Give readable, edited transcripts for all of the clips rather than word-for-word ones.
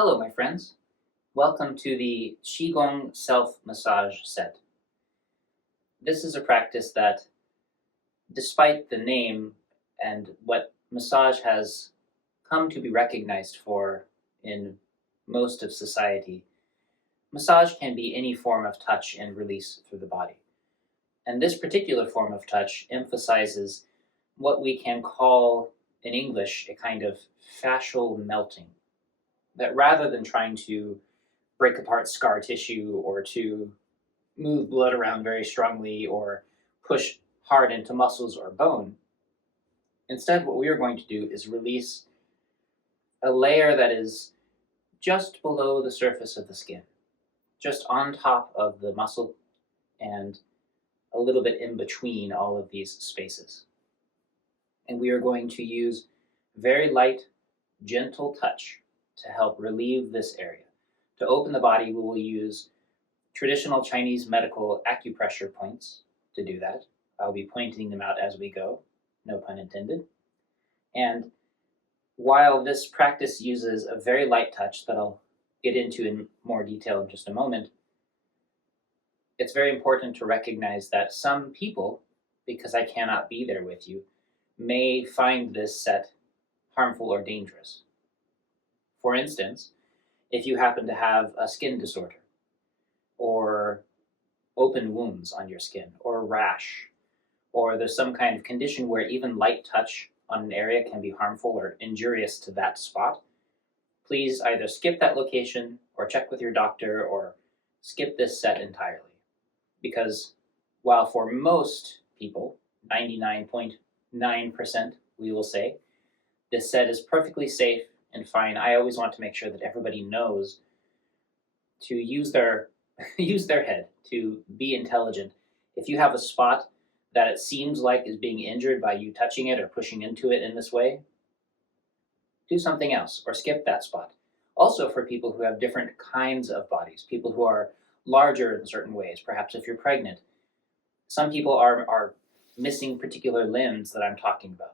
Hello, my friends. Welcome to the Qigong self-massage set. This is a practice that, despite the name and what massage has come to be recognized for in most of society, massage can be any form of touch and release through the body. And this particular form of touch emphasizes what we can call in English a kind of fascial melting. That rather than trying to break apart scar tissue or to move blood around very strongly or push hard into muscles or bone, instead what we are going to do is release a layer that is just below the surface of the skin, just on top of the muscle and a little bit in between all of these spaces. And we are going to use very light, gentle touch to help relieve this area. To open the body, we will use traditional Chinese medical acupressure points to do that. I'll be pointing them out as we go, no pun intended. And while this practice uses a very light touch that I'll get into in more detail in just a moment, it's very important to recognize that some people, because I cannot be there with you, may find this set harmful or dangerous. For instance, if you happen to have a skin disorder, or open wounds on your skin, or a rash, or there's some kind of condition where even light touch on an area can be harmful or injurious to that spot, please either skip that location or check with your doctor or skip this set entirely. Because while for most people, 99.9% we will say, this set is perfectly safe and fine, I always want to make sure that everybody knows to use their head, to be intelligent. If you have a spot that it seems like is being injured by you touching it or pushing into it in this way, do something else or skip that spot. Also for people who have different kinds of bodies, people who are larger in certain ways, perhaps if you're pregnant. Some people are missing particular limbs that I'm talking about.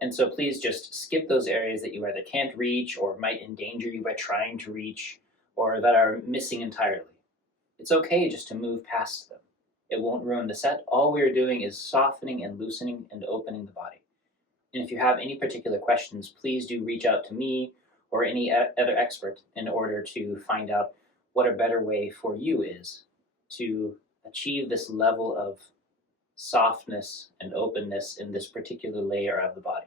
And so please just skip those areas that you either can't reach or might endanger you by trying to reach or that are missing entirely. It's okay just to move past them. It won't ruin the set. All we're doing is softening and loosening and opening the body. And if you have any particular questions, please do reach out to me or any other expert in order to find out what a better way for you is to achieve this level of softness and openness in this particular layer of the body.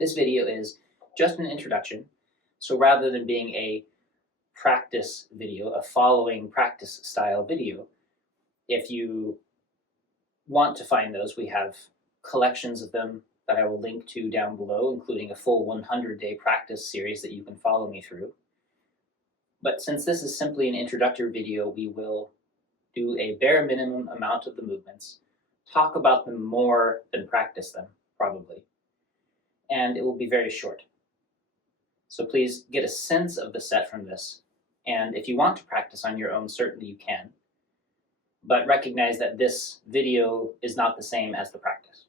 This video is just an introduction, so rather than being a practice video, a following practice style video, if you want to find those, we have collections of them that I will link to down below, including a full 100-day practice series that you can follow me through. But since this is simply an introductory video, we will do a bare minimum amount of the movements, talk about them more than practice them, probably, and it will be very short. So please get a sense of the set from this, and if you want to practice on your own, certainly you can, but recognize that this video is not the same as the practice.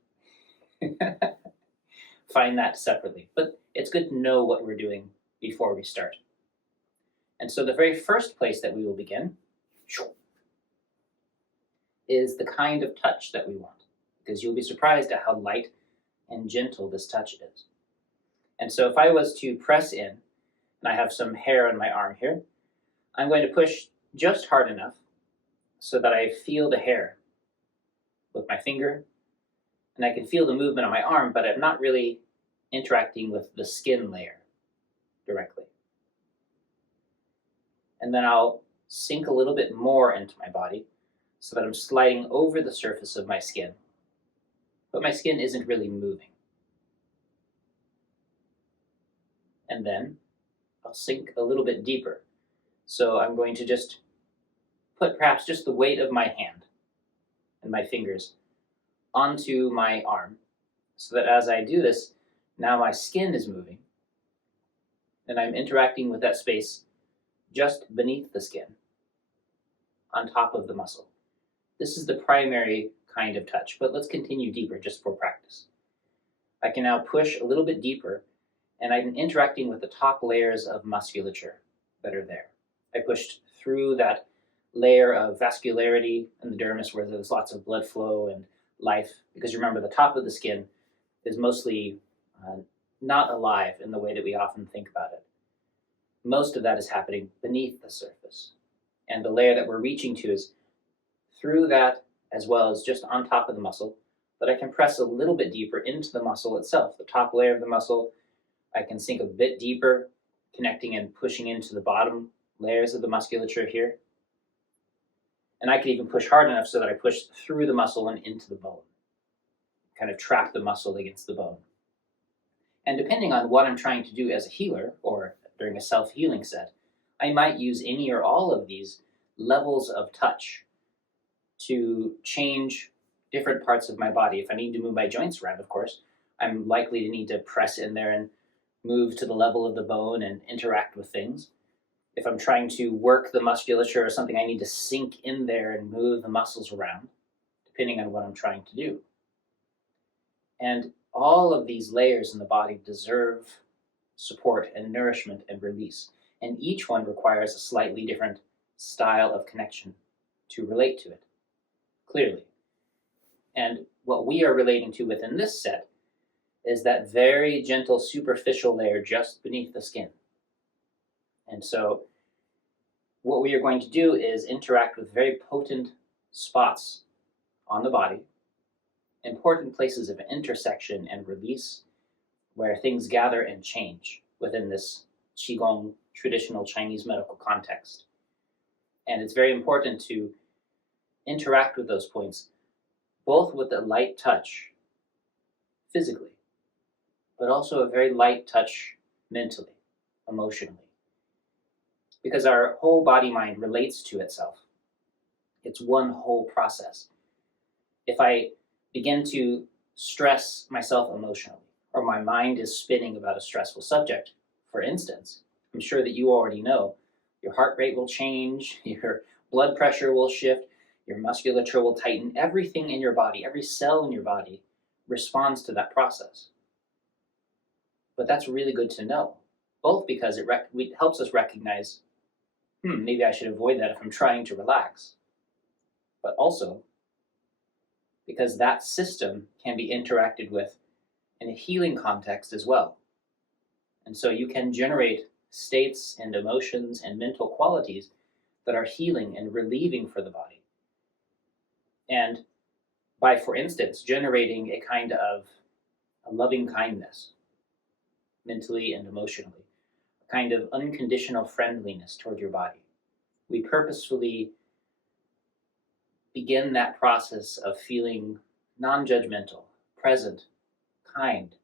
Find that separately, but it's good to know what we're doing before we start. And so the very first place that we will begin is the kind of touch that we want, because you'll be surprised at how light and gentle this touch is. And so if I was to press in, and I have some hair on my arm here, I'm going to push just hard enough so that I feel the hair with my finger, and I can feel the movement on my arm, but I'm not really interacting with the skin layer directly. And then I'll sink a little bit more into my body so that I'm sliding over the surface of my skin, but my skin isn't really moving. And then I'll sink a little bit deeper. So I'm going to just put perhaps just the weight of my hand and my fingers onto my arm, so that as I do this, now my skin is moving, and I'm interacting with that space just beneath the skin, on top of the muscle. This is the primary kind of touch, but let's continue deeper just for practice. I can now push a little bit deeper and I'm interacting with the top layers of musculature that are there. I pushed through that layer of vascularity in the dermis where there's lots of blood flow and life, because remember, the top of the skin is mostly not alive in the way that we often think about it. Most of that is happening beneath the surface. And the layer that we're reaching to is through that, as well as just on top of the muscle, but I can press a little bit deeper into the muscle itself. The top layer of the muscle, I can sink a bit deeper, connecting and pushing into the bottom layers of the musculature here. And I can even push hard enough so that I push through the muscle and into the bone, kind of trap the muscle against the bone. And depending on what I'm trying to do as a healer or during a self-healing set, I might use any or all of these levels of touch to change different parts of my body. If I need to move my joints around, of course, I'm likely to need to press in there and move to the level of the bone and interact with things. If I'm trying to work the musculature or something, I need to sink in there and move the muscles around, depending on what I'm trying to do. And all of these layers in the body deserve support and nourishment and release. And each one requires a slightly different style of connection to relate to it, clearly. And what we are relating to within this set is that very gentle superficial layer just beneath the skin. And so what we are going to do is interact with very potent spots on the body, important places of intersection and release, where things gather and change within this Qigong traditional Chinese medical context. And it's very important to interact with those points, both with a light touch physically, but also a very light touch mentally, emotionally. Because our whole body-mind relates to itself. It's one whole process. If I begin to stress myself emotionally, or my mind is spinning about a stressful subject, for instance, I'm sure that you already know, your heart rate will change, your blood pressure will shift, your musculature will tighten. Everything in your body, every cell in your body responds to that process. But that's really good to know, both because it helps us recognize, maybe I should avoid that if I'm trying to relax, but also because that system can be interacted with in a healing context as well. And so you can generate states and emotions and mental qualities that are healing and relieving for the body. And by, for instance, generating a kind of a loving kindness, mentally and emotionally, a kind of unconditional friendliness toward your body. We purposefully begin that process of feeling non-judgmental, present, kind,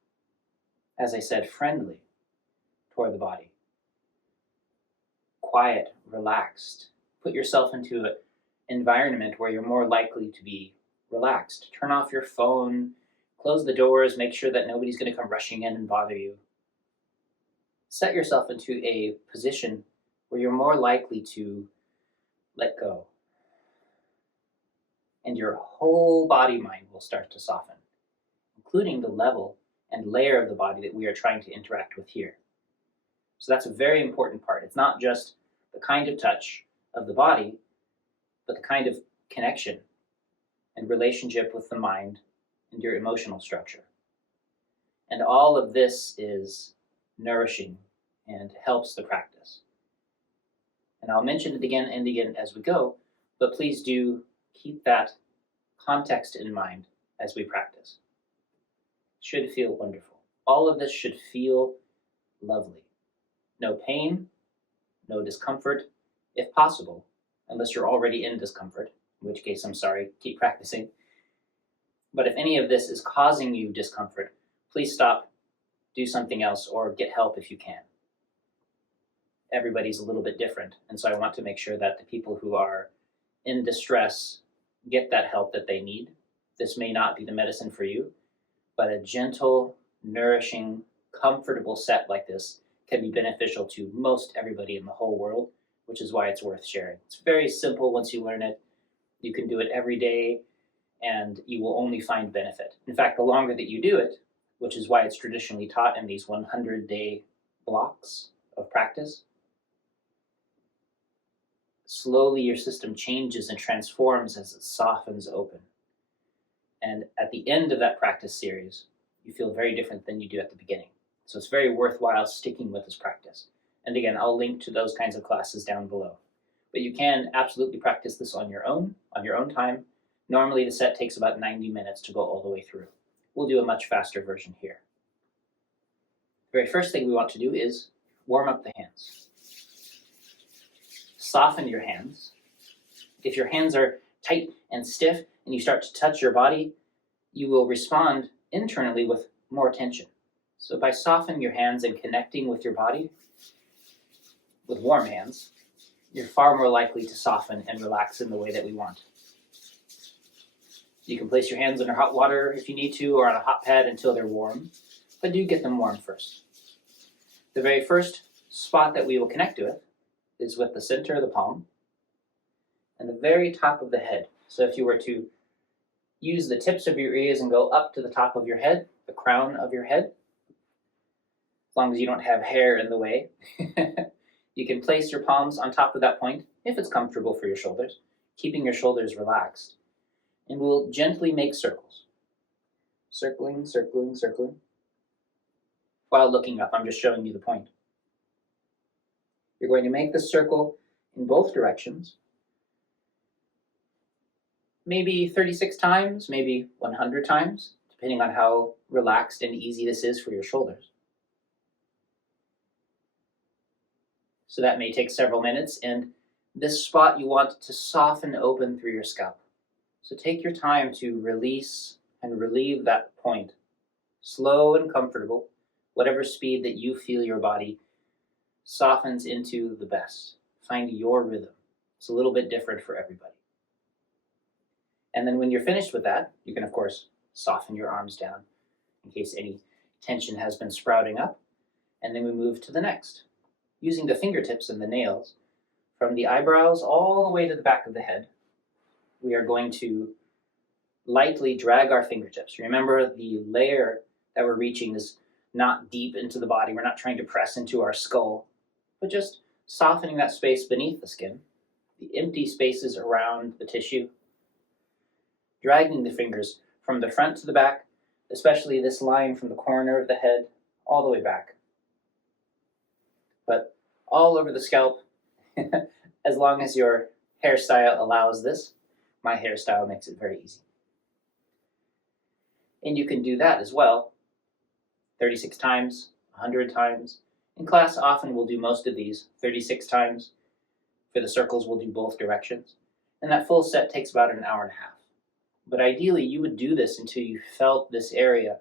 as I said, friendly toward the body. Quiet, relaxed. Put yourself into an environment where you're more likely to be relaxed. Turn off your phone, close the doors, make sure that nobody's going to come rushing in and bother you. Set yourself into a position where you're more likely to let go. And your whole body-mind will start to soften, including the level and layer of the body that we are trying to interact with here. So that's a very important part. It's not just the kind of touch of the body, but the kind of connection and relationship with the mind and your emotional structure. And all of this is nourishing and helps the practice. And I'll mention it again and again as we go, but please do keep that context in mind as we practice. It should feel wonderful. All of this should feel lovely. No pain, no discomfort, if possible, unless you're already in discomfort, in which case I'm sorry, keep practicing. But if any of this is causing you discomfort, please stop, do something else, or get help if you can. Everybody's a little bit different, and so I want to make sure that the people who are in distress get that help that they need. This may not be the medicine for you, but a gentle, nourishing, comfortable set like this can be beneficial to most everybody in the whole world, which is why it's worth sharing. It's very simple once you learn it. You can do it every day, and you will only find benefit. In fact, the longer that you do it, which is why it's traditionally taught in these 100-day blocks of practice. Slowly your system changes and transforms as it softens open. And at the end of that practice series, you feel very different than you do at the beginning. So it's very worthwhile sticking with this practice. And again, I'll link to those kinds of classes down below. But you can absolutely practice this on your own time. Normally the set takes about 90 minutes to go all the way through. We'll do a much faster version here. The very first thing we want to do is warm up the hands. Soften your hands. If your hands are tight and stiff and you start to touch your body, you will respond internally with more tension. So by softening your hands and connecting with your body with warm hands, you're far more likely to soften and relax in the way that we want. You can place your hands under hot water if you need to, or on a hot pad until they're warm, but do get them warm first. The very first spot that we will connect with is with the center of the palm and the very top of the head. So if you were to use the tips of your ears and go up to the top of your head, the crown of your head, as long as you don't have hair in the way, you can place your palms on top of that point if it's comfortable for your shoulders, keeping your shoulders relaxed. And we'll gently make circles. Circling, circling, circling. While looking up, I'm just showing you the point. You're going to make the circle in both directions. Maybe 36 times, maybe 100 times, depending on how relaxed and easy this is for your shoulders. So that may take several minutes, and this spot you want to soften open through your scalp. So take your time to release and relieve that point. Slow and comfortable, whatever speed that you feel your body softens into the best. Find your rhythm. It's a little bit different for everybody. And then when you're finished with that, you can of course soften your arms down in case any tension has been sprouting up. And then we move to the next. Using the fingertips and the nails, from the eyebrows all the way to the back of the head, we are going to lightly drag our fingertips. Remember, the layer that we're reaching is not deep into the body. We're not trying to press into our skull, but just softening that space beneath the skin, the empty spaces around the tissue, dragging the fingers from the front to the back, especially this line from the corner of the head all the way back. But all over the scalp, as long as your hairstyle allows this. My hairstyle makes it very easy. And you can do that as well, 36 times, 100 times. In class, often we'll do most of these 36 times. For the circles, we'll do both directions. And that full set takes about an hour and a half. But ideally, you would do this until you felt this area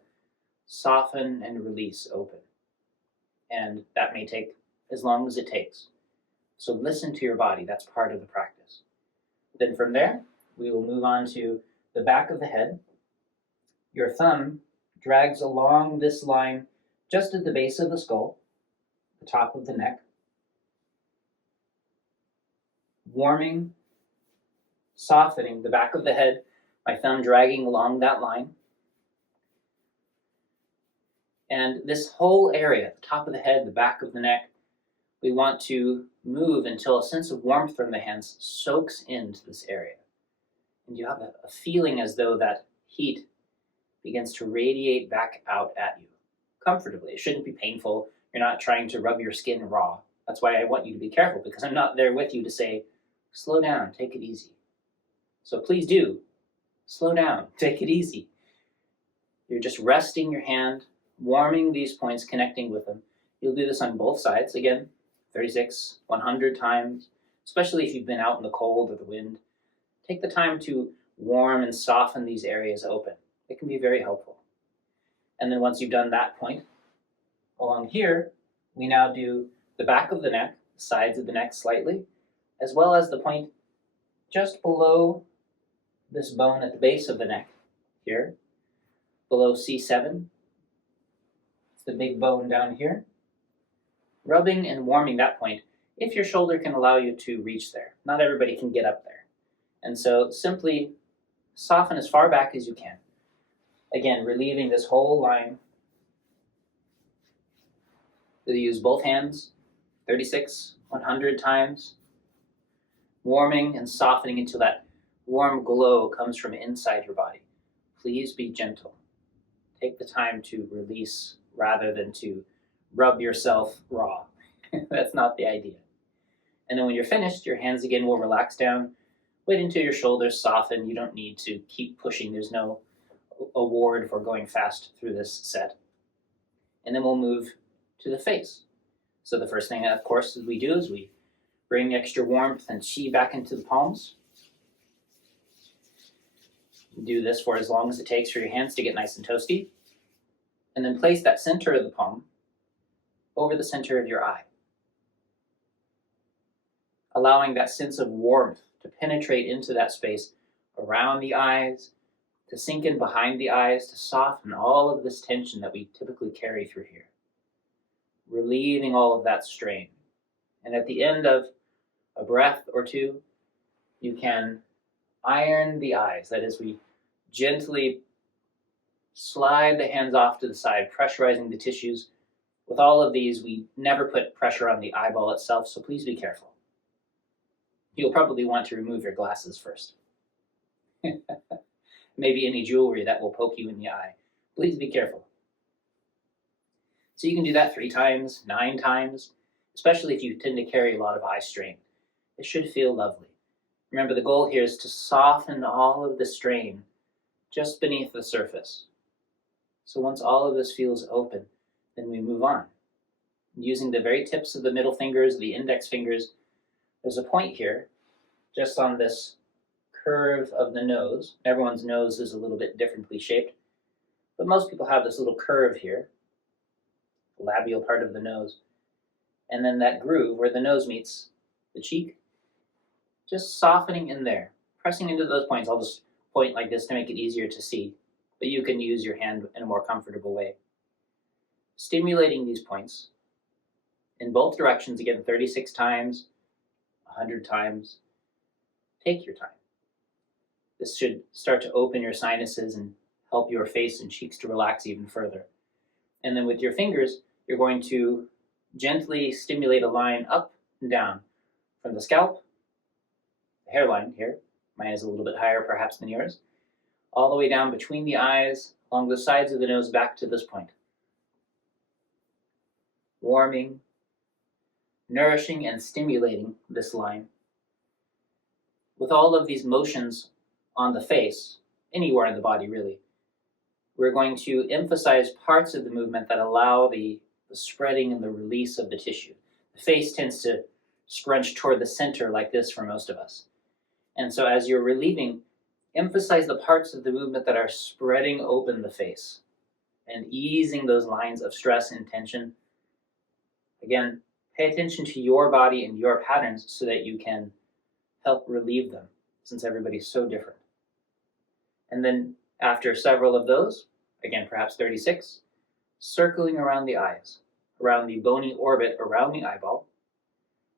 soften and release open. And that may take as long as it takes. So listen to your body. That's part of the practice. Then from there, we will move on to the back of the head. Your thumb drags along this line just at the base of the skull, the top of the neck, warming, softening the back of the head, my thumb dragging along that line. And this whole area, the top of the head, the back of the neck, we want to move until a sense of warmth from the hands soaks into this area. And you have a feeling as though that heat begins to radiate back out at you comfortably. It shouldn't be painful. You're not trying to rub your skin raw. That's why I want you to be careful, because I'm not there with you to say, slow down, take it easy. So please do, slow down, take it easy. You're just resting your hand, warming these points, connecting with them. You'll do this on both sides, again, 36, 100 times, especially if you've been out in the cold or the wind. Take the time to warm and soften these areas open. It can be very helpful. And then once you've done that point, along here, we now do the back of the neck, the sides of the neck slightly, as well as the point just below this bone at the base of the neck, here, below C7. It's the big bone down here. Rubbing and warming that point, if your shoulder can allow you to reach there. Not everybody can get up there. And so simply soften as far back as you can. Again, relieving this whole line We'll use both hands, 36, 100 times, warming and softening until that warm glow comes from inside your body. Please be gentle. Take the time to release rather than to rub yourself raw. That's not the idea. And then when you're finished, your hands again will relax down. Wait until your shoulders soften. You don't need to keep pushing. There's no award for going fast through this set. And then we'll move to the face. So the first thing, of course, we do is we bring extra warmth and qi back into the palms. Do this for as long as it takes for your hands to get nice and toasty. And then place that center of the palm over the center of your eye, allowing that sense of warmth to penetrate into that space around the eyes, to sink in behind the eyes, to soften all of this tension that we typically carry through here, relieving all of that strain. And at the end of a breath or two, you can iron the eyes. That is, we gently slide the hands off to the side, pressurizing the tissues. With all of these, we never put pressure on the eyeball itself, so please be careful. You'll probably want to remove your glasses first. Maybe any jewelry that will poke you in the eye. Please be careful. So you can do that 3 times, 9 times, especially if you tend to carry a lot of eye strain. It should feel lovely. Remember, the goal here is to soften all of the strain just beneath the surface. So once all of this feels open, then we move on. Using the very tips of the middle fingers, the index fingers, there's a point here, just on this curve of the nose. Everyone's nose is a little bit differently shaped, but most people have this little curve here, the labial part of the nose, and then that groove where the nose meets the cheek, just softening in there, pressing into those points. I'll just point like this to make it easier to see, but you can use your hand in a more comfortable way. Stimulating these points in both directions, again, 36 times, 100 times. Take your time. This should start to open your sinuses and help your face and cheeks to relax even further. And then with your fingers, you're going to gently stimulate a line up and down from the scalp, the hairline here, mine is a little bit higher perhaps than yours, all the way down between the eyes, along the sides of the nose back to this point. Warming, nourishing, and stimulating this line. With all of these motions on the face, anywhere in the body really, we're going to emphasize parts of the movement that allow the spreading and the release of the tissue. The face tends to scrunch toward the center like this for most of us. And so as you're relieving, emphasize the parts of the movement that are spreading open the face and easing those lines of stress and tension. Again, pay attention to your body and your patterns so that you can help relieve them, since everybody's so different. And then after several of those, again, perhaps 36, circling around the eyes, around the bony orbit around the eyeball.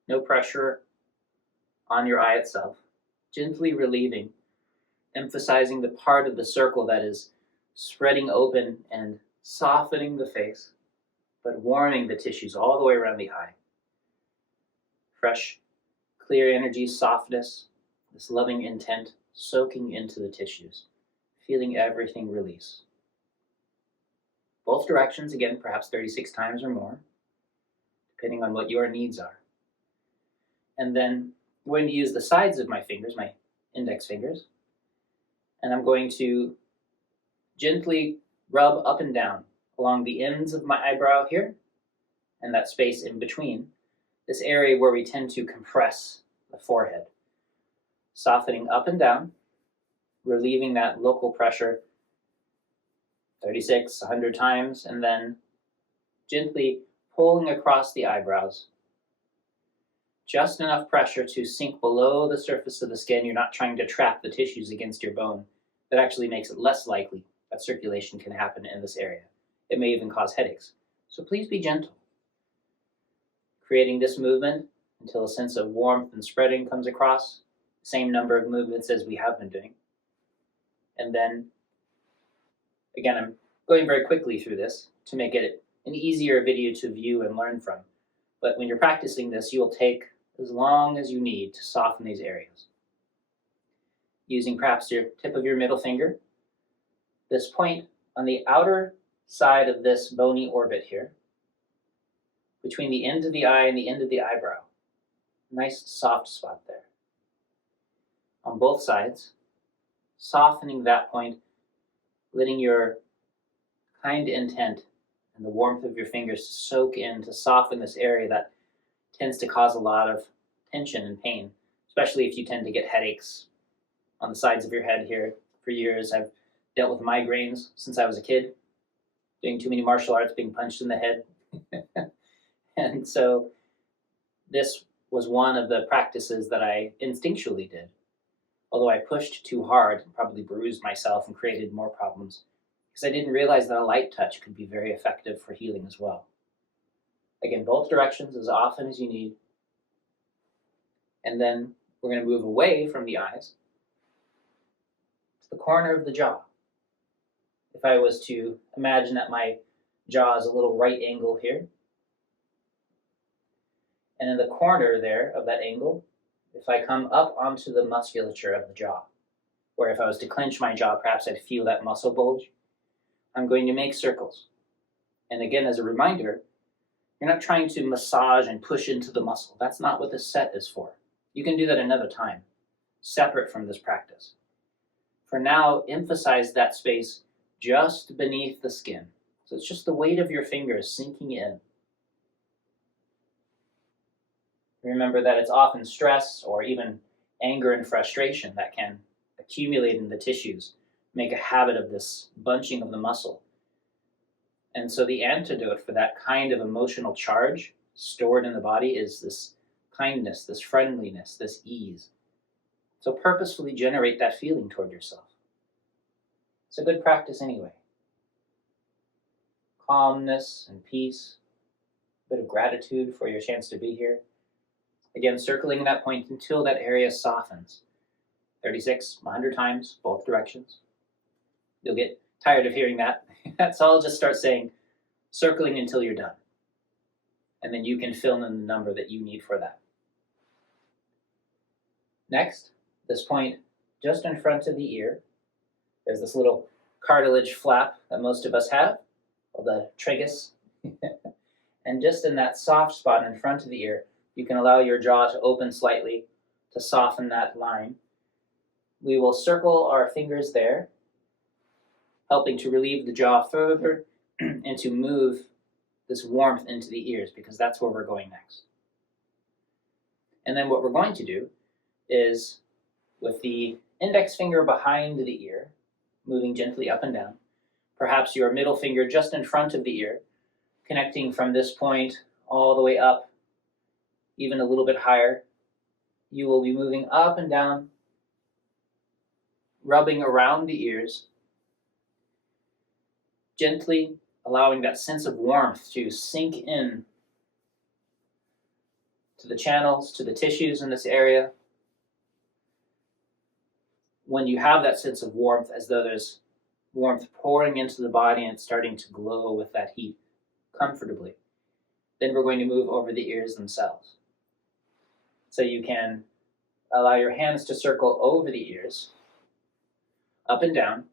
No pressure on your eye itself. Gently relieving, emphasizing the part of the circle that is spreading open and softening the face, but warming the tissues all the way around the eye. Fresh, clear energy, softness, this loving intent soaking into the tissues, feeling everything release. Both directions, again, perhaps 36 times or more, depending on what your needs are. And then I'm going to use the sides of my fingers, my index fingers, and I'm going to gently rub up and down along the ends of my eyebrow here, and that space in between, this area where we tend to compress the forehead. Softening up and down, relieving that local pressure 36, 100 times, and then gently pulling across the eyebrows. Just enough pressure to sink below the surface of the skin. You're not trying to trap the tissues against your bone. That actually makes it less likely that circulation can happen in this area. It may even cause headaches. So please be gentle. Creating this movement until a sense of warmth and spreading comes across. Same number of movements as we have been doing. And then, again, I'm going very quickly through this to make it an easier video to view and learn from. But when you're practicing this, you will take as long as you need to soften these areas. Using perhaps your tip of your middle finger, this point on the outer side of this bony orbit here, between the end of the eye and the end of the eyebrow. Nice soft spot there. On both sides, softening that point, letting your kind intent and the warmth of your fingers soak in to soften this area that tends to cause a lot of tension and pain, especially if you tend to get headaches on the sides of your head here. For years, I've dealt with migraines since I was a kid, doing too many martial arts, being punched in the head. And so this was one of the practices that I instinctually did. Although I pushed too hard, probably bruised myself and created more problems, because I didn't realize that a light touch could be very effective for healing as well. Again, both directions as often as you need. And then we're going to move away from the eyes to the corner of the jaw. If I was to imagine that my jaw is a little right angle here, and in the corner there of that angle, if I come up onto the musculature of the jaw, or if I was to clench my jaw, perhaps I'd feel that muscle bulge, I'm going to make circles. And again, as a reminder, you're not trying to massage and push into the muscle. That's not what this set is for. You can do that another time, separate from this practice. For now, emphasize that space just beneath the skin. So it's just the weight of your fingers sinking in. Remember that it's often stress or even anger and frustration that can accumulate in the tissues, make a habit of this bunching of the muscle. And so the antidote for that kind of emotional charge stored in the body is this kindness, this friendliness, this ease. So purposefully generate that feeling toward yourself. It's a good practice anyway. Calmness and peace, a bit of gratitude for your chance to be here. Again, circling that point until that area softens. 36, 100 times, both directions. You'll get tired of hearing that. So I'll just start saying, circling until you're done. And then you can fill in the number that you need for that. Next, this point just in front of the ear, there's this little cartilage flap that most of us have, called the tragus. And just in that soft spot in front of the ear, you can allow your jaw to open slightly to soften that line. We will circle our fingers there, helping to relieve the jaw further and to move this warmth into the ears, because that's where we're going next. And then what we're going to do is, with the index finger behind the ear, moving gently up and down, perhaps your middle finger just in front of the ear, connecting from this point all the way up, even a little bit higher, you will be moving up and down, rubbing around the ears, gently allowing that sense of warmth to sink in to the channels, to the tissues in this area. When you have that sense of warmth, as though there's warmth pouring into the body and it's starting to glow with that heat comfortably, then we're going to move over the ears themselves. So you can allow your hands to circle over the ears, up and down,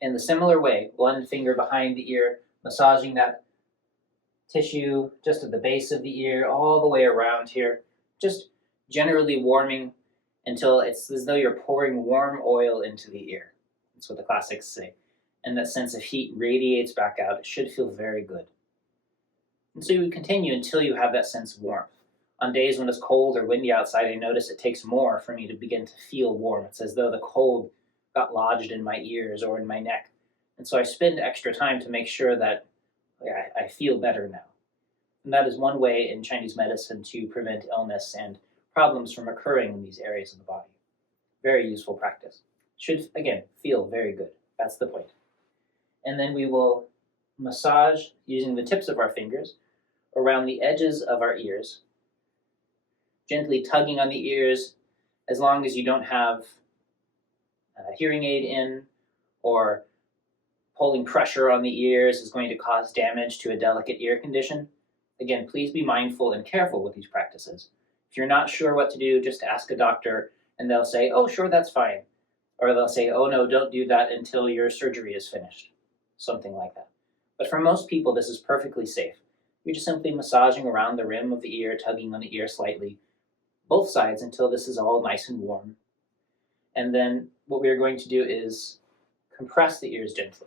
in the similar way, one finger behind the ear, massaging that tissue just at the base of the ear, all the way around here, just generally warming until it's as though you're pouring warm oil into the ear. That's what the classics say. And that sense of heat radiates back out. It should feel very good. And so you would continue until you have that sense of warmth. On days when it's cold or windy outside, I notice it takes more for me to begin to feel warm. It's as though the cold got lodged in my ears or in my neck. And so I spend extra time to make sure that I feel better now. And that is one way in Chinese medicine to prevent illness and problems from occurring in these areas of the body. Very useful practice. Should, again, feel very good. That's the point. And then we will massage using the tips of our fingers around the edges of our ears, gently tugging on the ears as long as you don't have a hearing aid in, or pulling pressure on the ears is going to cause damage to a delicate ear condition. Again, please be mindful and careful with these practices. If you're not sure what to do, just ask a doctor and they'll say, oh, sure, that's fine. Or they'll say, oh, no, don't do that until your surgery is finished. Something like that. But for most people, this is perfectly safe. You're just simply massaging around the rim of the ear, tugging on the ear slightly, both sides until this is all nice and warm. And then what we are going to do is compress the ears gently.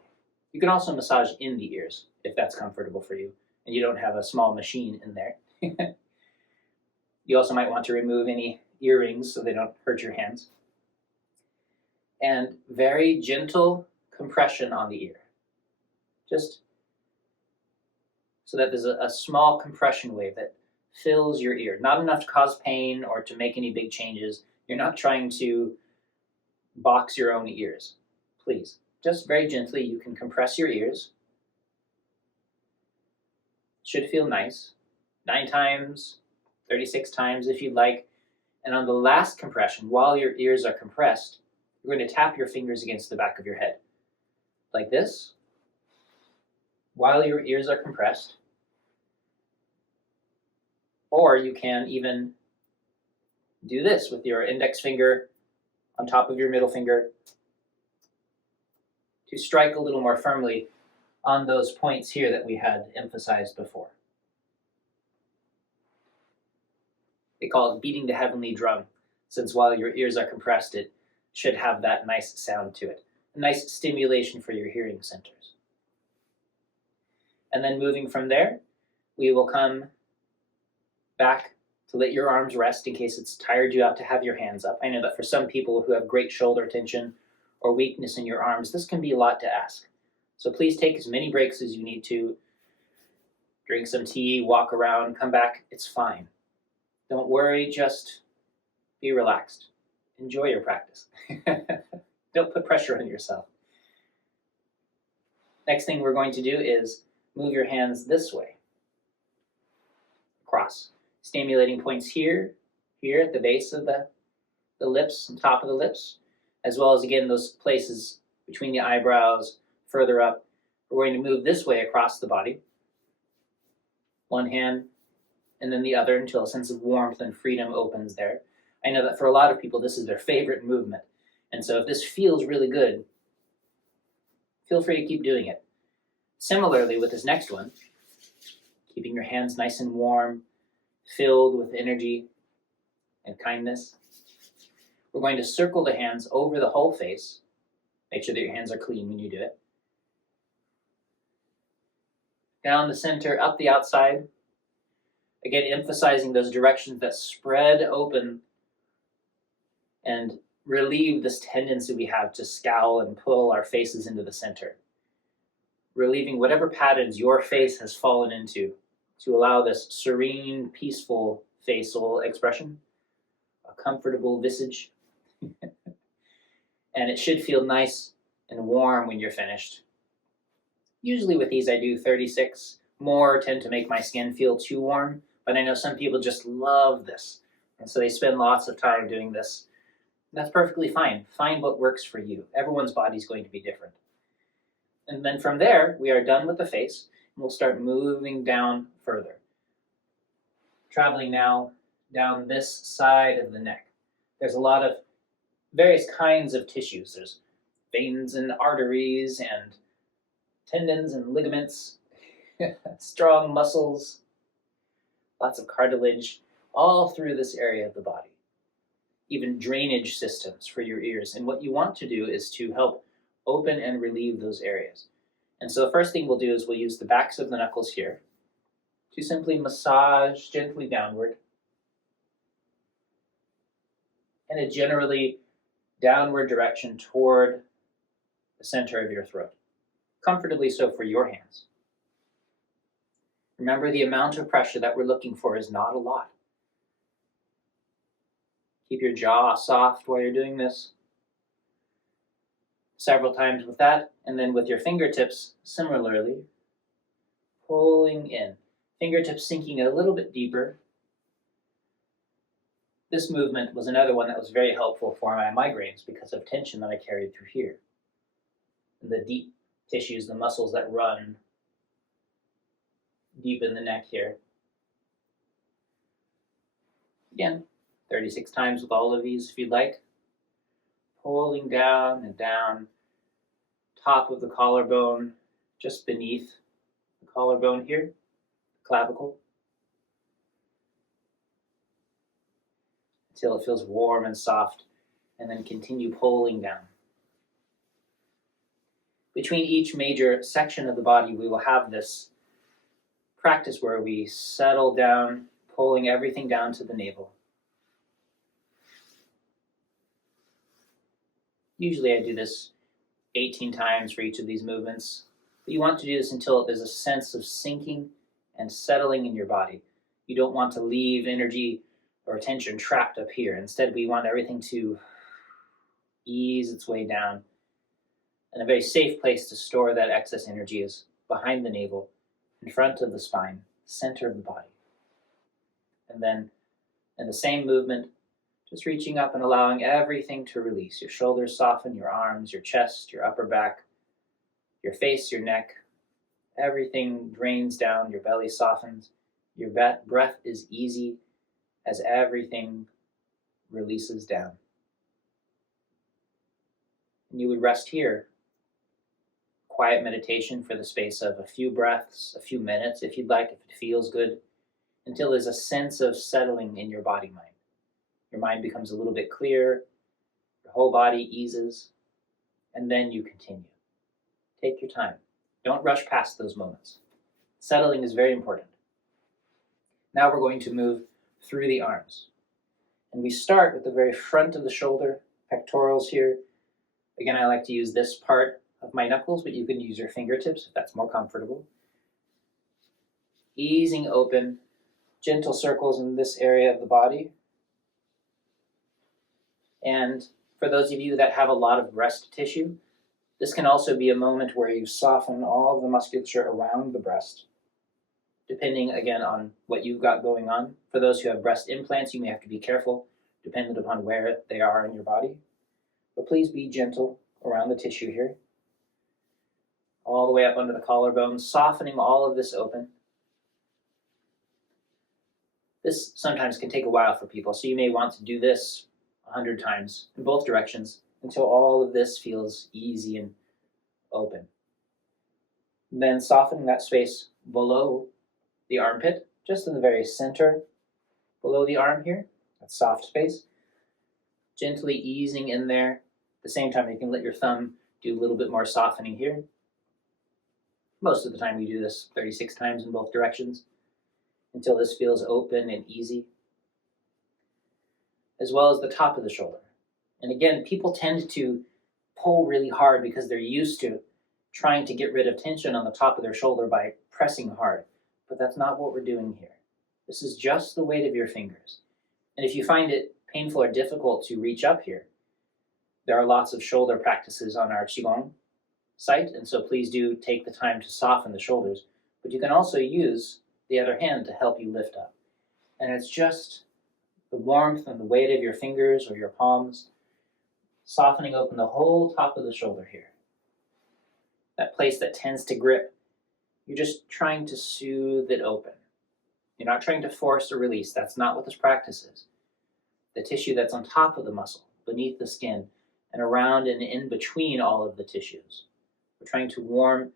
You can also massage in the ears if that's comfortable for you and you don't have a small machine in there. You also might want to remove any earrings so they don't hurt your hands. And very gentle compression on the ear. Just so that there's a small compression wave that fills your ear. Not enough to cause pain or to make any big changes. You're not trying to box your own ears. Please, just very gently, you can compress your ears. Should feel nice. 9 times, 36 times if you'd like. And on the last compression, while your ears are compressed, you're going to tap your fingers against the back of your head. Like this. While your ears are compressed. Or you can even do this with your index finger on top of your middle finger to strike a little more firmly on those points here that we had emphasized before. They call it beating the heavenly drum, since while your ears are compressed, it should have that nice sound to it. A nice stimulation for your hearing centers. And then moving from there, we will come back to let your arms rest in case it's tired you out to have your hands up. I know that for some people who have great shoulder tension or weakness in your arms, this can be a lot to ask. So please take as many breaks as you need to. Drink some tea, walk around, come back. It's fine. Don't worry, just be relaxed. Enjoy your practice. Don't put pressure on yourself. Next thing we're going to do is move your hands this way. Across. Stimulating points here at the base of the lips, on top of the lips, as well as, again, those places between the eyebrows, further up. We're going to move this way across the body. One hand, and then the other until a sense of warmth and freedom opens there. I know that for a lot of people, this is their favorite movement. And so if this feels really good, feel free to keep doing it. Similarly with this next one, keeping your hands nice and warm, filled with energy and kindness. We're going to circle the hands over the whole face. Make sure that your hands are clean when you do it. Down the center, up the outside. Again, emphasizing those directions that spread open and relieve this tendency we have to scowl and pull our faces into the center. Relieving whatever patterns your face has fallen into to allow this serene, peaceful facial expression, a comfortable visage. And it should feel nice and warm when you're finished. Usually with these I do 36. More tend to make my skin feel too warm, but I know some people just love this. And so they spend lots of time doing this. That's perfectly fine. Find what works for you. Everyone's body's going to be different. And then from there, we are done with the face, and we'll start moving down further. Traveling now down this side of the neck. There's a lot of various kinds of tissues. There's veins and arteries and tendons and ligaments, strong muscles, lots of cartilage, all through this area of the body. Even drainage systems for your ears. And what you want to do is to help open and relieve those areas. And so the first thing we'll do is we'll use the backs of the knuckles here to simply massage gently downward in a generally downward direction toward the center of your throat. Comfortably so for your hands. Remember, the amount of pressure that we're looking for is not a lot. Keep your jaw soft while you're doing this. Several times with that, and then with your fingertips, similarly, pulling in. Fingertips sinking a little bit deeper. This movement was another one that was very helpful for my migraines because of tension that I carried through here. And the deep tissues, the muscles that run deep in the neck here. Again, 36 times with all of these if you'd like. Pulling down and down, top of the collarbone, just beneath the collarbone here, clavicle, until it feels warm and soft, and then continue pulling down. Between each major section of the body, we will have this practice where we settle down, pulling everything down to the navel. Usually I do this 18 times for each of these movements, but you want to do this until there's a sense of sinking and settling in your body. You don't want to leave energy or tension trapped up here. Instead, we want everything to ease its way down. And a very safe place to store that excess energy is behind the navel, in front of the spine, center of the body. And then in the same movement, just reaching up and allowing everything to release. Your shoulders soften, your arms, your chest, your upper back, your face, your neck. Everything drains down, your belly softens. Your breath is easy as everything releases down. And you would rest here. Quiet meditation for the space of a few breaths, a few minutes if you'd like, if it feels good, until there's a sense of settling in your body-mind. Your mind becomes a little bit clearer, your whole body eases, and then you continue. Take your time. Don't rush past those moments. Settling is very important. Now we're going to move through the arms. And we start with the very front of the shoulder, pectorals here. Again, I like to use this part of my knuckles, but you can use your fingertips if that's more comfortable. Easing open, gentle circles in this area of the body. And for those of you that have a lot of breast tissue, this can also be a moment where you soften all of the musculature around the breast, depending again on what you've got going on. For those who have breast implants, you may have to be careful, dependent upon where they are in your body. But please be gentle around the tissue here. All the way up under the collarbone, softening all of this open. This sometimes can take a while for people, so you may want to do this 100 times in both directions until all of this feels easy and open. And then softening that space below the armpit, just in the very center below the arm here, that soft space. Gently easing in there. At the same time, you can let your thumb do a little bit more softening here. Most of the time we do this 36 times in both directions until this feels open and easy, as well as the top of the shoulder. And again, people tend to pull really hard because they're used to trying to get rid of tension on the top of their shoulder by pressing hard. But that's not what we're doing here. This is just the weight of your fingers. And if you find it painful or difficult to reach up here, there are lots of shoulder practices on our Qigong site, and so please do take the time to soften the shoulders. But you can also use the other hand to help you lift up. And it's just the warmth and the weight of your fingers or your palms, softening open the whole top of the shoulder here. That place that tends to grip, you're just trying to soothe it open. You're not trying to force a release. That's not what this practice is. The tissue that's on top of the muscle, beneath the skin, and around and in between all of the tissues. We're trying to warm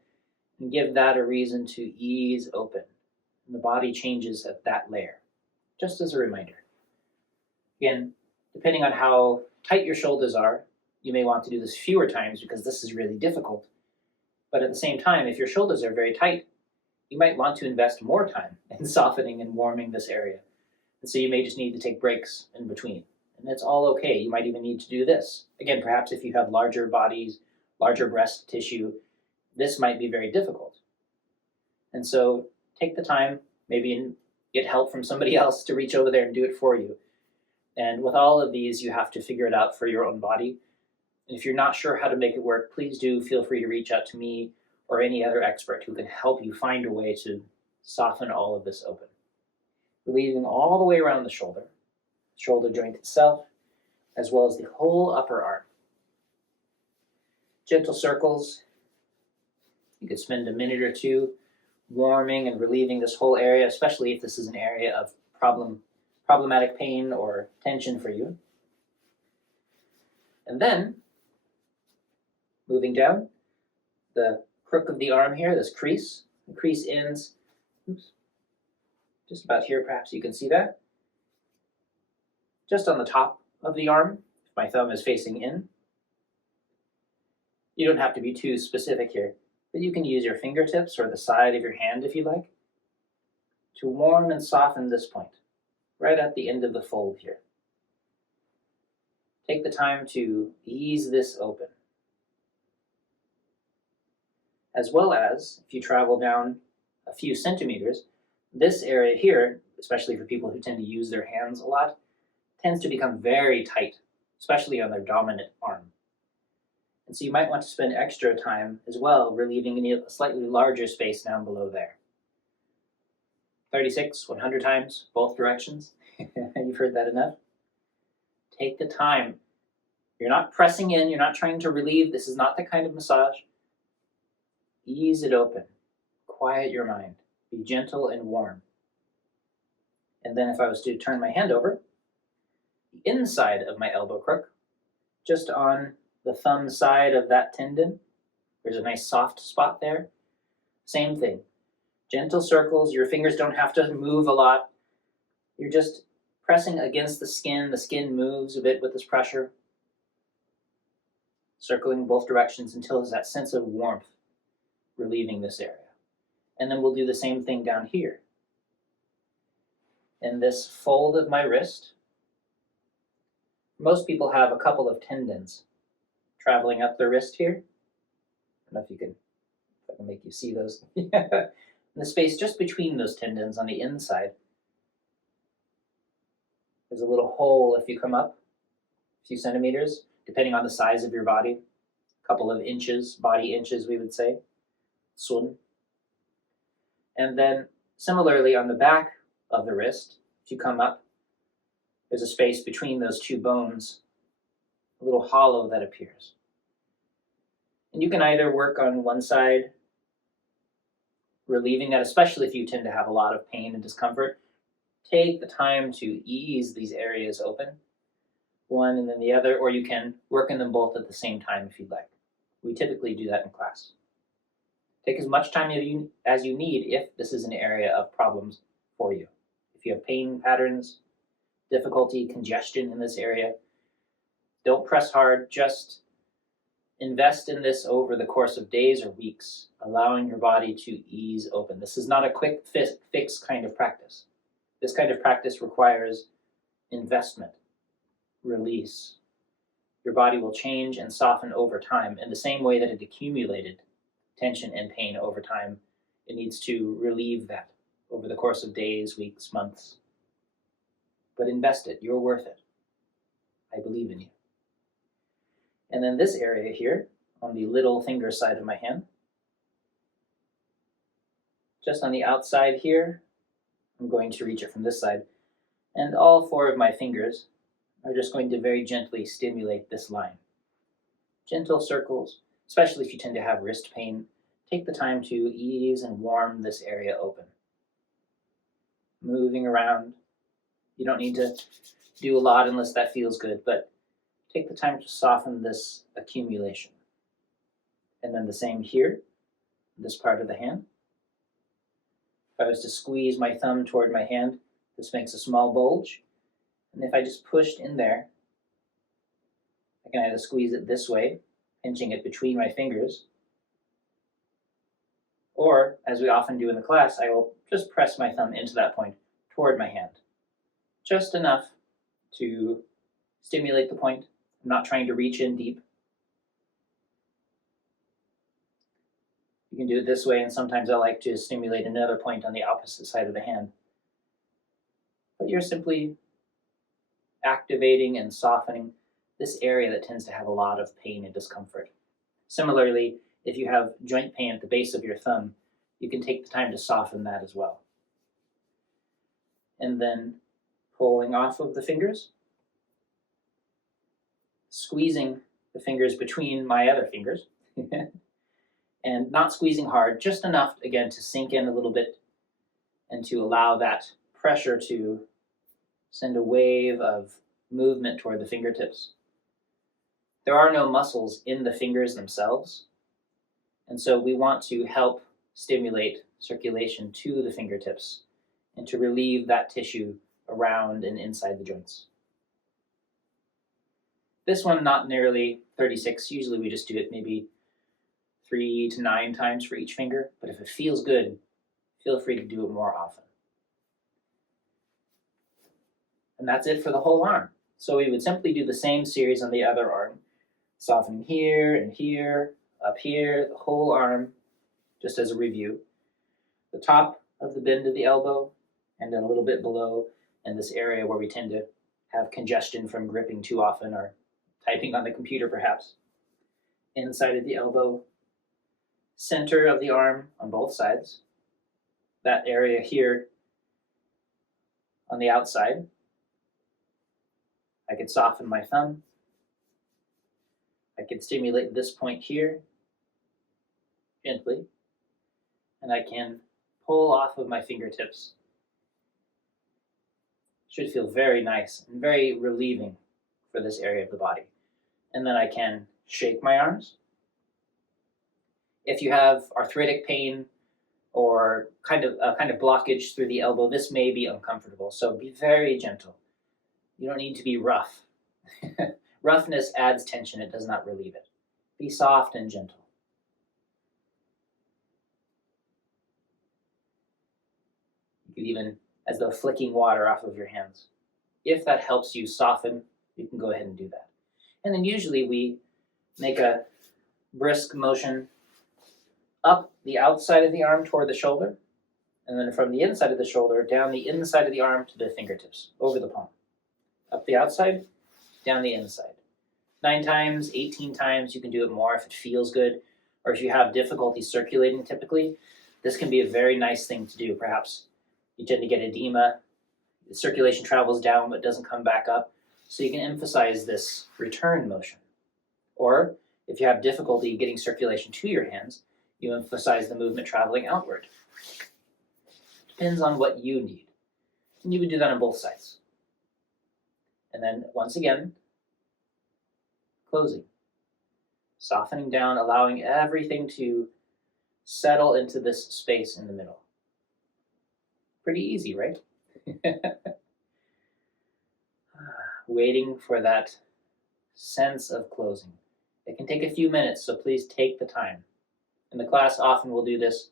and give that a reason to ease open. And the body changes at that layer, just as a reminder. Again, depending on how tight your shoulders are, you may want to do this fewer times because this is really difficult. But at the same time, if your shoulders are very tight, you might want to invest more time in softening and warming this area. And so you may just need to take breaks in between. And it's all okay. You might even need to do this. Again, perhaps if you have larger bodies, larger breast tissue, this might be very difficult. And so take the time, maybe get help from somebody else to reach over there and do it for you. And with all of these, you have to figure it out for your own body. And if you're not sure how to make it work, please do feel free to reach out to me or any other expert who can help you find a way to soften all of this open. Relieving all the way around the shoulder joint itself, as well as the whole upper arm. Gentle circles You could spend a minute or two warming and relieving this whole area, especially if this is an area of problematic pain or tension for you. And then, moving down, the crook of the arm here, this crease, the crease ends, just about here perhaps you can see that. Just on the top of the arm, if my thumb is facing in. You don't have to be too specific here, but you can use your fingertips or the side of your hand if you like to warm and soften this point, right at the end of the fold here. Take the time to ease this open. As well as, if you travel down a few centimeters, this area here, especially for people who tend to use their hands a lot, tends to become very tight, especially on their dominant arm. And so you might want to spend extra time as well relieving a slightly larger space down below there. 36, 100 times, both directions. You've heard that enough. Take the time. You're not pressing in, you're not trying to relieve. This is not the kind of massage. Ease it open. Quiet your mind. Be gentle and warm. And then if I was to turn my hand over, the inside of my elbow crook, just on the thumb side of that tendon, there's a nice soft spot there. Same thing. Gentle circles. Your fingers don't have to move a lot. You're just pressing against the skin. The skin moves a bit with this pressure. Circling both directions until there's that sense of warmth relieving this area. And then we'll do the same thing down here. In this fold of my wrist, most people have a couple of tendons traveling up the wrist here. I don't know if I can make you see those. The space just between those tendons on the inside, there's a little hole if you come up a few centimeters, depending on the size of your body, a couple of inches, body inches we would say, sun. And then similarly on the back of the wrist, if you come up, there's a space between those two bones, a little hollow that appears. And you can either work on one side, relieving that, especially if you tend to have a lot of pain and discomfort. Take the time to ease these areas open, one and then the other, or you can work in them both at the same time if you'd like. We typically do that in class. Take as much time as you need if this is an area of problems for you. If you have pain patterns, difficulty, congestion in this area, don't press hard, just invest in this over the course of days or weeks, allowing your body to ease open. This is not a quick fix kind of practice. This kind of practice requires investment, release. Your body will change and soften over time in the same way that it accumulated tension and pain over time. It needs to relieve that over the course of days, weeks, months. But invest it. You're worth it. I believe in you. And then this area here, on the little finger side of my hand, just on the outside here, I'm going to reach it from this side, and all four of my fingers are just going to very gently stimulate this line. Gentle circles, especially if you tend to have wrist pain. Take the time to ease and warm this area open. Moving around. You don't need to do a lot unless that feels good, but take the time to soften this accumulation. And then the same here, this part of the hand. If I was to squeeze my thumb toward my hand, this makes a small bulge. And if I just pushed in there, I can either squeeze it this way, pinching it between my fingers, or, as we often do in the class, I will just press my thumb into that point toward my hand. Just enough to stimulate the point. I'm not trying to reach in deep. You can do it this way, and sometimes I like to stimulate another point on the opposite side of the hand. But you're simply activating and softening this area that tends to have a lot of pain and discomfort. Similarly, if you have joint pain at the base of your thumb, you can take the time to soften that as well. And then pulling off of the fingers, squeezing the fingers between my other fingers, And not squeezing hard, just enough, again, to sink in a little bit and to allow that pressure to send a wave of movement toward the fingertips. There are no muscles in the fingers themselves, and so we want to help stimulate circulation to the fingertips and to relieve that tissue around and inside the joints. This one, not nearly 36. Usually we just do it maybe 3 to 9 times for each finger, but if it feels good, feel free to do it more often. And that's it for the whole arm. So we would simply do the same series on the other arm, softening here and here, up here, the whole arm, just as a review. The top of the bend of the elbow, and then a little bit below, and this area where we tend to have congestion from gripping too often or typing on the computer perhaps. Inside of the elbow, center of the arm on both sides, that area here on the outside. I could soften my thumb. I could stimulate this point here gently, and I can pull off of my fingertips. Should feel very nice and very relieving for this area of the body. And then I can shake my arms. If you have arthritic pain or kind of blockage through the elbow, this may be uncomfortable. So be very gentle. You don't need to be rough. Roughness adds tension, it does not relieve it. Be soft and gentle. You could even, as though flicking water off of your hands. If that helps you soften, you can go ahead and do that. And then usually we make a brisk motion up the outside of the arm toward the shoulder, and then from the inside of the shoulder, down the inside of the arm to the fingertips, over the palm. Up the outside, down the inside. 9 times, 18 times, you can do it more if it feels good, or if you have difficulty circulating typically, this can be a very nice thing to do. Perhaps you tend to get edema, the circulation travels down but doesn't come back up, so you can emphasize this return motion. Or if you have difficulty getting circulation to your hands, you emphasize the movement traveling outward. Depends on what you need. And you would do that on both sides. And then once again, closing. Softening down, allowing everything to settle into this space in the middle. Pretty easy, right? Waiting for that sense of closing. It can take a few minutes, so please take the time. In the class, often we'll do this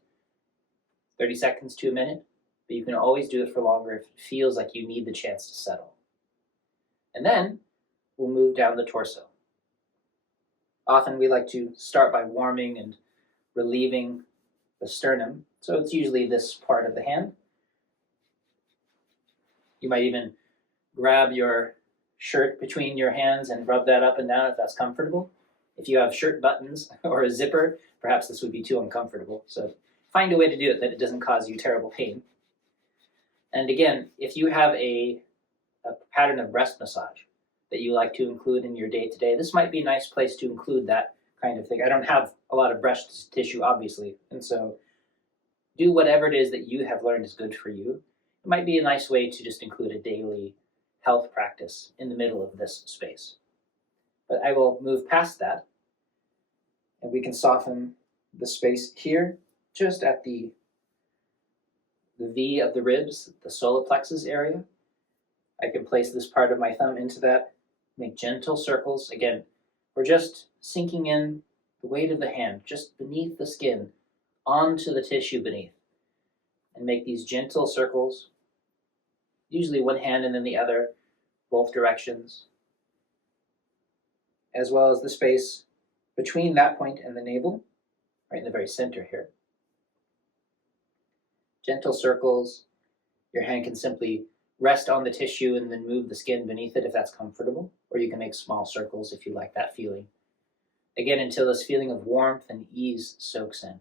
30 seconds to a minute, but you can always do it for longer if it feels like you need the chance to settle. And then we'll move down the torso. Often we like to start by warming and relieving the sternum, so it's usually this part of the hand. You might even grab your shirt between your hands and rub that up and down if that's comfortable. If you have shirt buttons or a zipper, perhaps this would be too uncomfortable. So find a way to do it that it doesn't cause you terrible pain. And again, if you have a pattern of breast massage that you like to include in your day-to-day, this might be a nice place to include that kind of thing. I don't have a lot of breast tissue, obviously, and so do whatever it is that you have learned is good for you. It might be a nice way to just include a daily health practice in the middle of this space. But I will move past that, and we can soften the space here, just at the V of the ribs, the solar plexus area. I can place this part of my thumb into that, make gentle circles. Again, we're just sinking in the weight of the hand, just beneath the skin, onto the tissue beneath, and make these gentle circles, usually one hand and then the other, both directions, as well as the space between that point and the navel, right in the very center here. Gentle circles. Your hand can simply rest on the tissue and then move the skin beneath it if that's comfortable, or you can make small circles if you like that feeling. Again, until this feeling of warmth and ease soaks in.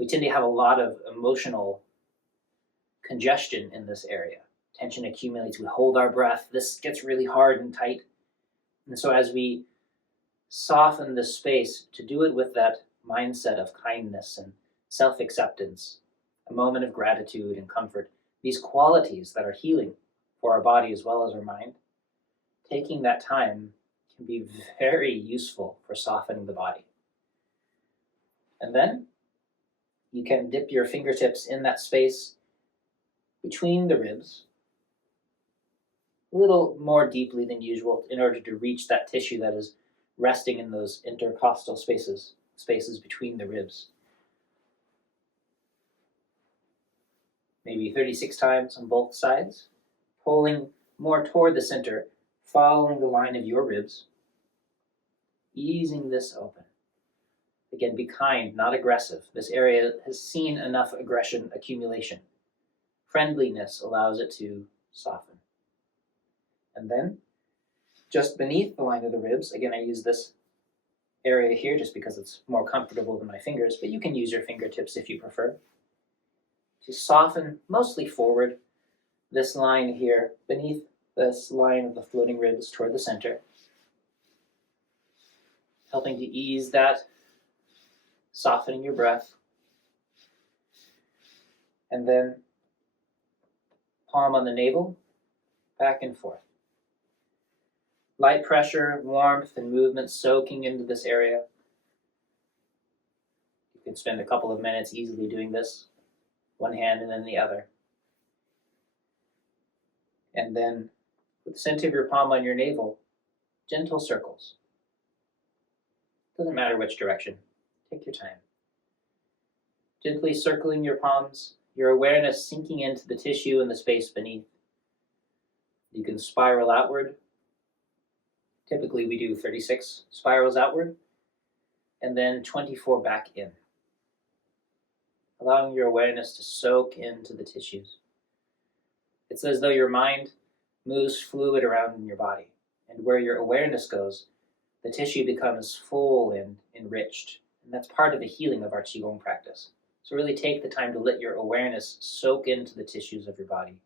We tend to have a lot of emotional congestion in this area. Tension accumulates, we hold our breath, this gets really hard and tight. And so as we soften the space, to do it with that mindset of kindness and self-acceptance, a moment of gratitude and comfort, these qualities that are healing for our body as well as our mind, taking that time can be very useful for softening the body. And then you can dip your fingertips in that space between the ribs, a little more deeply than usual in order to reach that tissue that is resting in those intercostal spaces between the ribs. Maybe 36 times on both sides, pulling more toward the center, following the line of your ribs, easing this open. Again, be kind, not aggressive. This area has seen enough aggression accumulation. Friendliness allows it to soften. And then, just beneath the line of the ribs, again, I use this area here just because it's more comfortable than my fingers, but you can use your fingertips if you prefer, to soften mostly forward this line here, beneath this line of the floating ribs toward the center, helping to ease that, softening your breath. And then palm on the navel, back and forth. Light pressure, warmth, and movement soaking into this area. You can spend a couple of minutes easily doing this, one hand and then the other. And then, with the center of your palm on your navel, gentle circles. Doesn't matter which direction. Take your time. Gently circling your palms, your awareness sinking into the tissue and the space beneath. You can spiral outward. Typically we do 36 spirals outward, and then 24 back in. Allowing your awareness to soak into the tissues. It's as though your mind moves fluid around in your body, and where your awareness goes, the tissue becomes full and enriched. And that's part of the healing of our Qigong practice. So really take the time to let your awareness soak into the tissues of your body.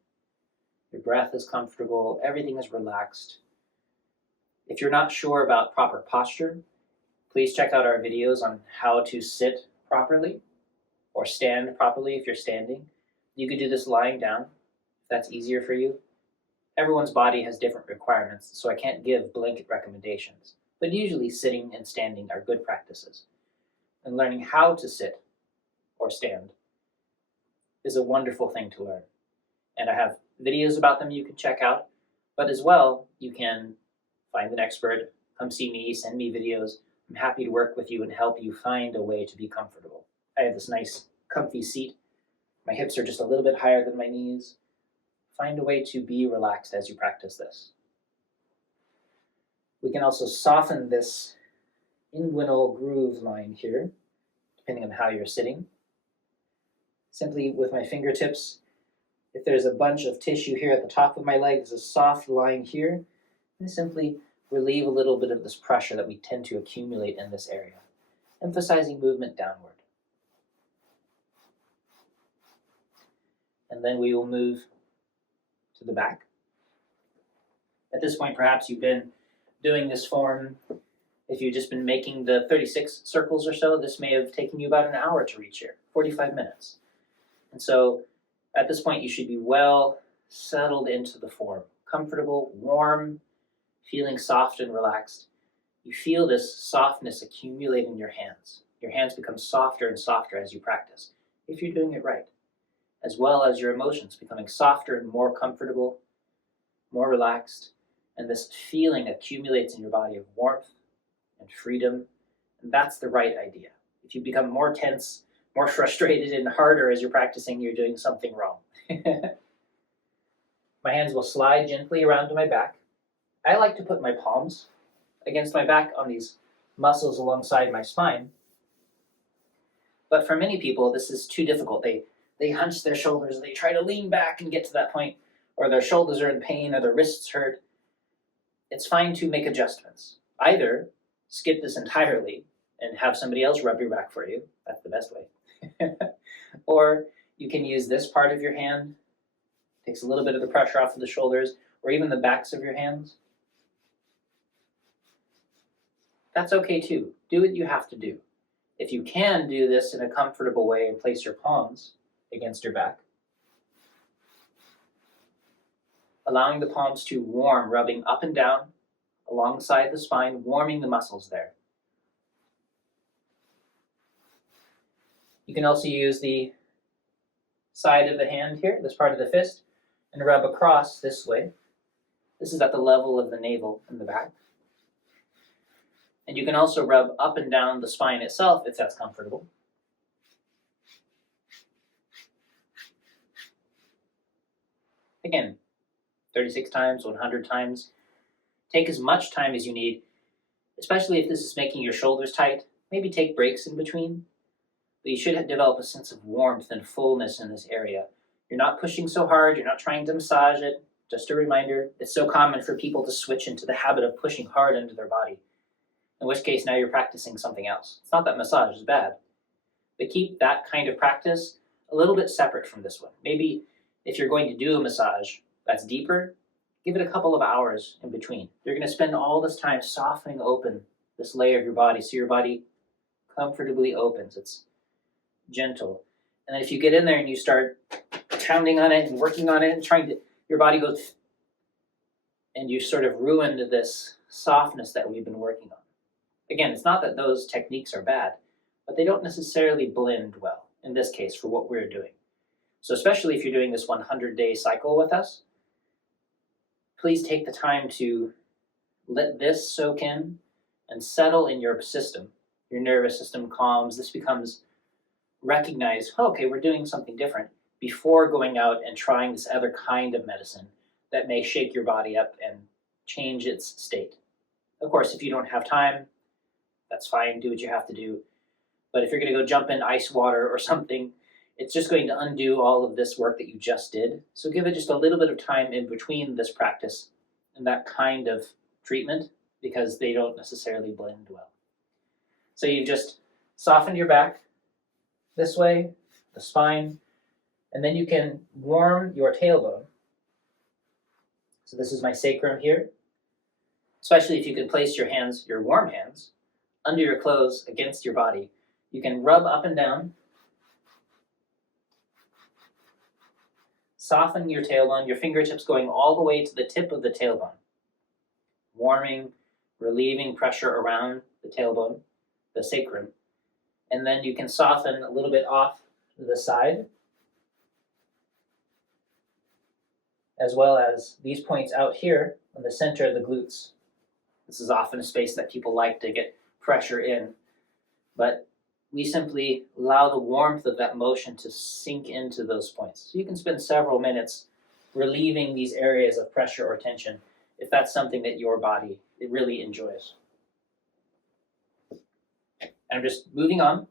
Your breath is comfortable, everything is relaxed. If you're not sure about proper posture, please check out our videos on how to sit properly or stand properly if you're standing. You could do this lying down, if that's easier for you. Everyone's body has different requirements, so I can't give blanket recommendations. But usually sitting and standing are good practices. And learning how to sit or stand is a wonderful thing to learn. And I have videos about them you can check out, but as well, you can find an expert, come see me, send me videos. I'm happy to work with you and help you find a way to be comfortable. I have this nice, comfy seat. My hips are just a little bit higher than my knees. Find a way to be relaxed as you practice this. We can also soften this inguinal groove line here, depending on how you're sitting. Simply with my fingertips, if there's a bunch of tissue here at the top of my leg, there's a soft line here, I simply relieve a little bit of this pressure that we tend to accumulate in this area, emphasizing movement downward. And then we will move to the back. At this point, perhaps you've been doing this form. If you've just been making the 36 circles or so, this may have taken you about an hour to reach here, 45 minutes. And so at this point, you should be well settled into the form, comfortable, warm, feeling soft and relaxed. You feel this softness accumulate in your hands. Your hands become softer and softer as you practice, if you're doing it right, as well as your emotions becoming softer and more comfortable, more relaxed, and this feeling accumulates in your body of warmth and freedom, and that's the right idea. If you become more tense, more frustrated, and harder as you're practicing, you're doing something wrong. My hands will slide gently around to my back. I like to put my palms against my back on these muscles alongside my spine. But for many people, this is too difficult. They hunch their shoulders, they try to lean back and get to that point, or their shoulders are in pain, or their wrists hurt. It's fine to make adjustments. Either skip this entirely and have somebody else rub your back for you. That's the best way. Or you can use this part of your hand. Takes a little bit of the pressure off of the shoulders, or even the backs of your hands. That's okay too. Do what you have to do. If you can do this in a comfortable way and place your palms against your back, allowing the palms to warm, rubbing up and down alongside the spine, warming the muscles there. You can also use the side of the hand here, this part of the fist, and rub across this way. This is at the level of the navel and the back. And you can also rub up and down the spine itself if that's comfortable. Again, 36 times, 100 times. Take as much time as you need, especially if this is making your shoulders tight. Maybe take breaks in between. But you should develop a sense of warmth and fullness in this area. You're not pushing so hard, you're not trying to massage it. Just a reminder, it's so common for people to switch into the habit of pushing hard into their body. In which case, now you're practicing something else. It's not that massage is bad, but keep that kind of practice a little bit separate from this one. Maybe if you're going to do a massage that's deeper, give it a couple of hours in between. You're going to spend all this time softening open this layer of your body so your body comfortably opens. It's gentle. And then if you get in there and you start pounding on it and working on it and trying to, your body goes, and you sort of ruined this softness that we've been working on. Again, it's not that those techniques are bad, but they don't necessarily blend well, in this case, for what we're doing. So especially if you're doing this 100-day cycle with us, please take the time to let this soak in and settle in your system. Your nervous system calms. This becomes recognized, oh, okay, we're doing something different, before going out and trying this other kind of medicine that may shake your body up and change its state. Of course, if you don't have time, that's fine, do what you have to do. But if you're going to go jump in ice water or something, it's just going to undo all of this work that you just did. So give it just a little bit of time in between this practice and that kind of treatment, because they don't necessarily blend well. So you just soften your back this way, the spine, and then you can warm your tailbone. So this is my sacrum here. Especially if you can place your hands, your warm hands, under your clothes against your body. You can rub up and down. Soften your tailbone, your fingertips going all the way to the tip of the tailbone. Warming, relieving pressure around the tailbone, the sacrum. And then you can soften a little bit off to the side, as well as these points out here on the center of the glutes. This is often a space that people like to get pressure in, but we simply allow the warmth of that motion to sink into those points. So you can spend several minutes relieving these areas of pressure or tension if that's something that your body really enjoys. I'm just moving on.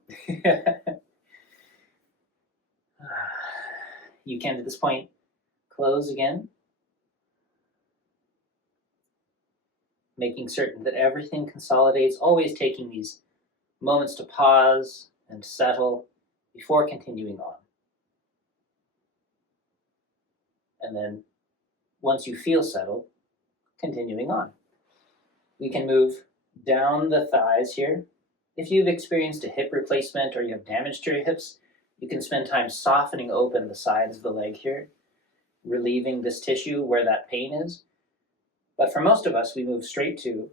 You can, at this point, close again, making certain that everything consolidates, always taking these moments to pause and settle before continuing on. And then, once you feel settled, continuing on. We can move down the thighs here. If you've experienced a hip replacement or you have damage to your hips, you can spend time softening open the sides of the leg here, relieving this tissue where that pain is. But for most of us, we move straight to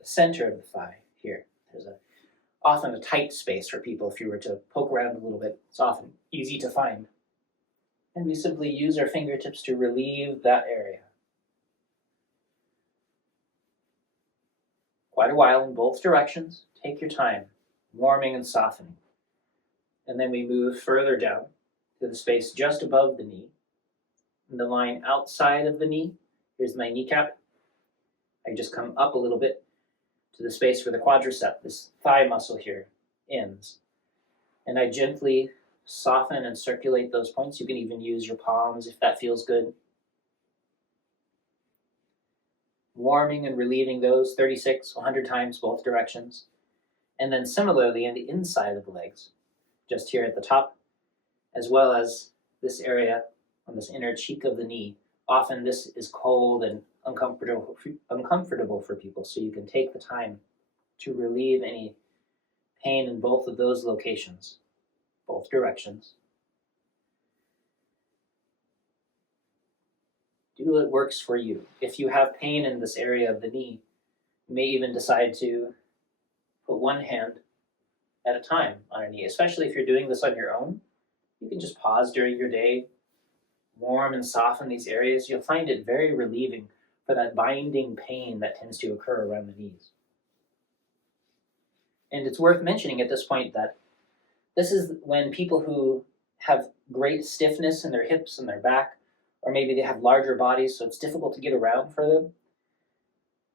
the center of the thigh here. There's often a tight space for people. If you were to poke around a little bit, it's often easy to find. And we simply use our fingertips to relieve that area. Quite a while in both directions. Take your time, warming and softening. And then we move further down to the space just above the knee. And the line outside of the knee, here's my kneecap. I just come up a little bit to the space where the quadricep, this thigh muscle here, ends. And I gently soften and circulate those points. You can even use your palms if that feels good. Warming and relieving those 36, 100 times both directions. And then similarly in the inside of the legs, just here at the top, as well as this area on this inner cheek of the knee. Often this is cold and uncomfortable for people, so you can take the time to relieve any pain in both of those locations, both directions. Do what works for you. If you have pain in this area of the knee, you may even decide to put one hand at a time on a knee, especially if you're doing this on your own. You can just pause during your day, warm and soften these areas. You'll find it very relieving for that binding pain that tends to occur around the knees. And it's worth mentioning at this point that this is when people who have great stiffness in their hips and their back, or maybe they have larger bodies, so it's difficult to get around for them,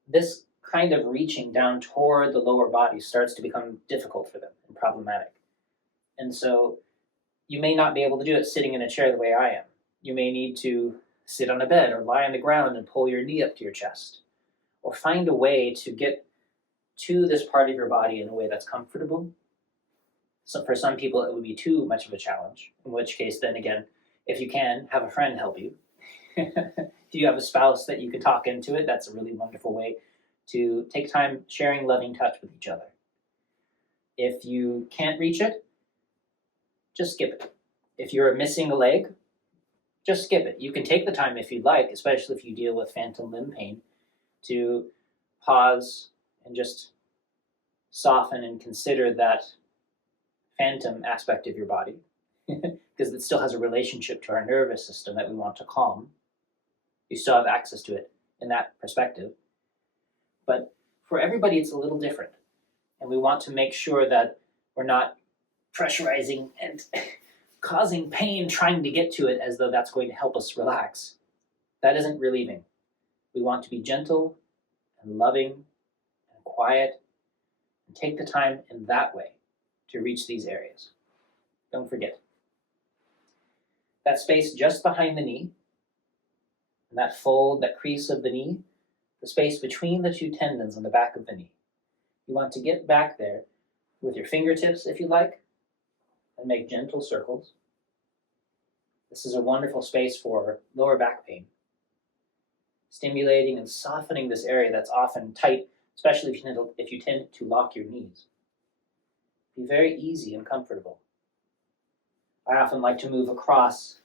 this kind of reaching down toward the lower body starts to become difficult for them and problematic. And so you may not be able to do it sitting in a chair the way I am. You may need to sit on a bed or lie on the ground and pull your knee up to your chest, or find a way to get to this part of your body in a way that's comfortable. So for some people, it would be too much of a challenge, in which case, then again, if you can, have a friend help you. If you have a spouse that you can talk into it, that's a really wonderful way to take time sharing loving touch with each other. If you can't reach it, just skip it. If you're missing a leg, just skip it. You can take the time if you'd like, especially if you deal with phantom limb pain, to pause and just soften and consider that phantom aspect of your body, because it still has a relationship to our nervous system that we want to calm. You still have access to it in that perspective. But for everybody, it's a little different. And we want to make sure that we're not pressurizing and causing pain trying to get to it as though that's going to help us relax. That isn't relieving. We want to be gentle and loving and quiet and take the time in that way to reach these areas. Don't forget. That space just behind the knee, and that fold, that crease of the knee, the space between the two tendons on the back of the knee. You want to get back there with your fingertips, if you like, and make gentle circles. This is a wonderful space for lower back pain, stimulating and softening this area that's often tight, especially if you tend to lock your knees. Be very easy and comfortable. I often like to move across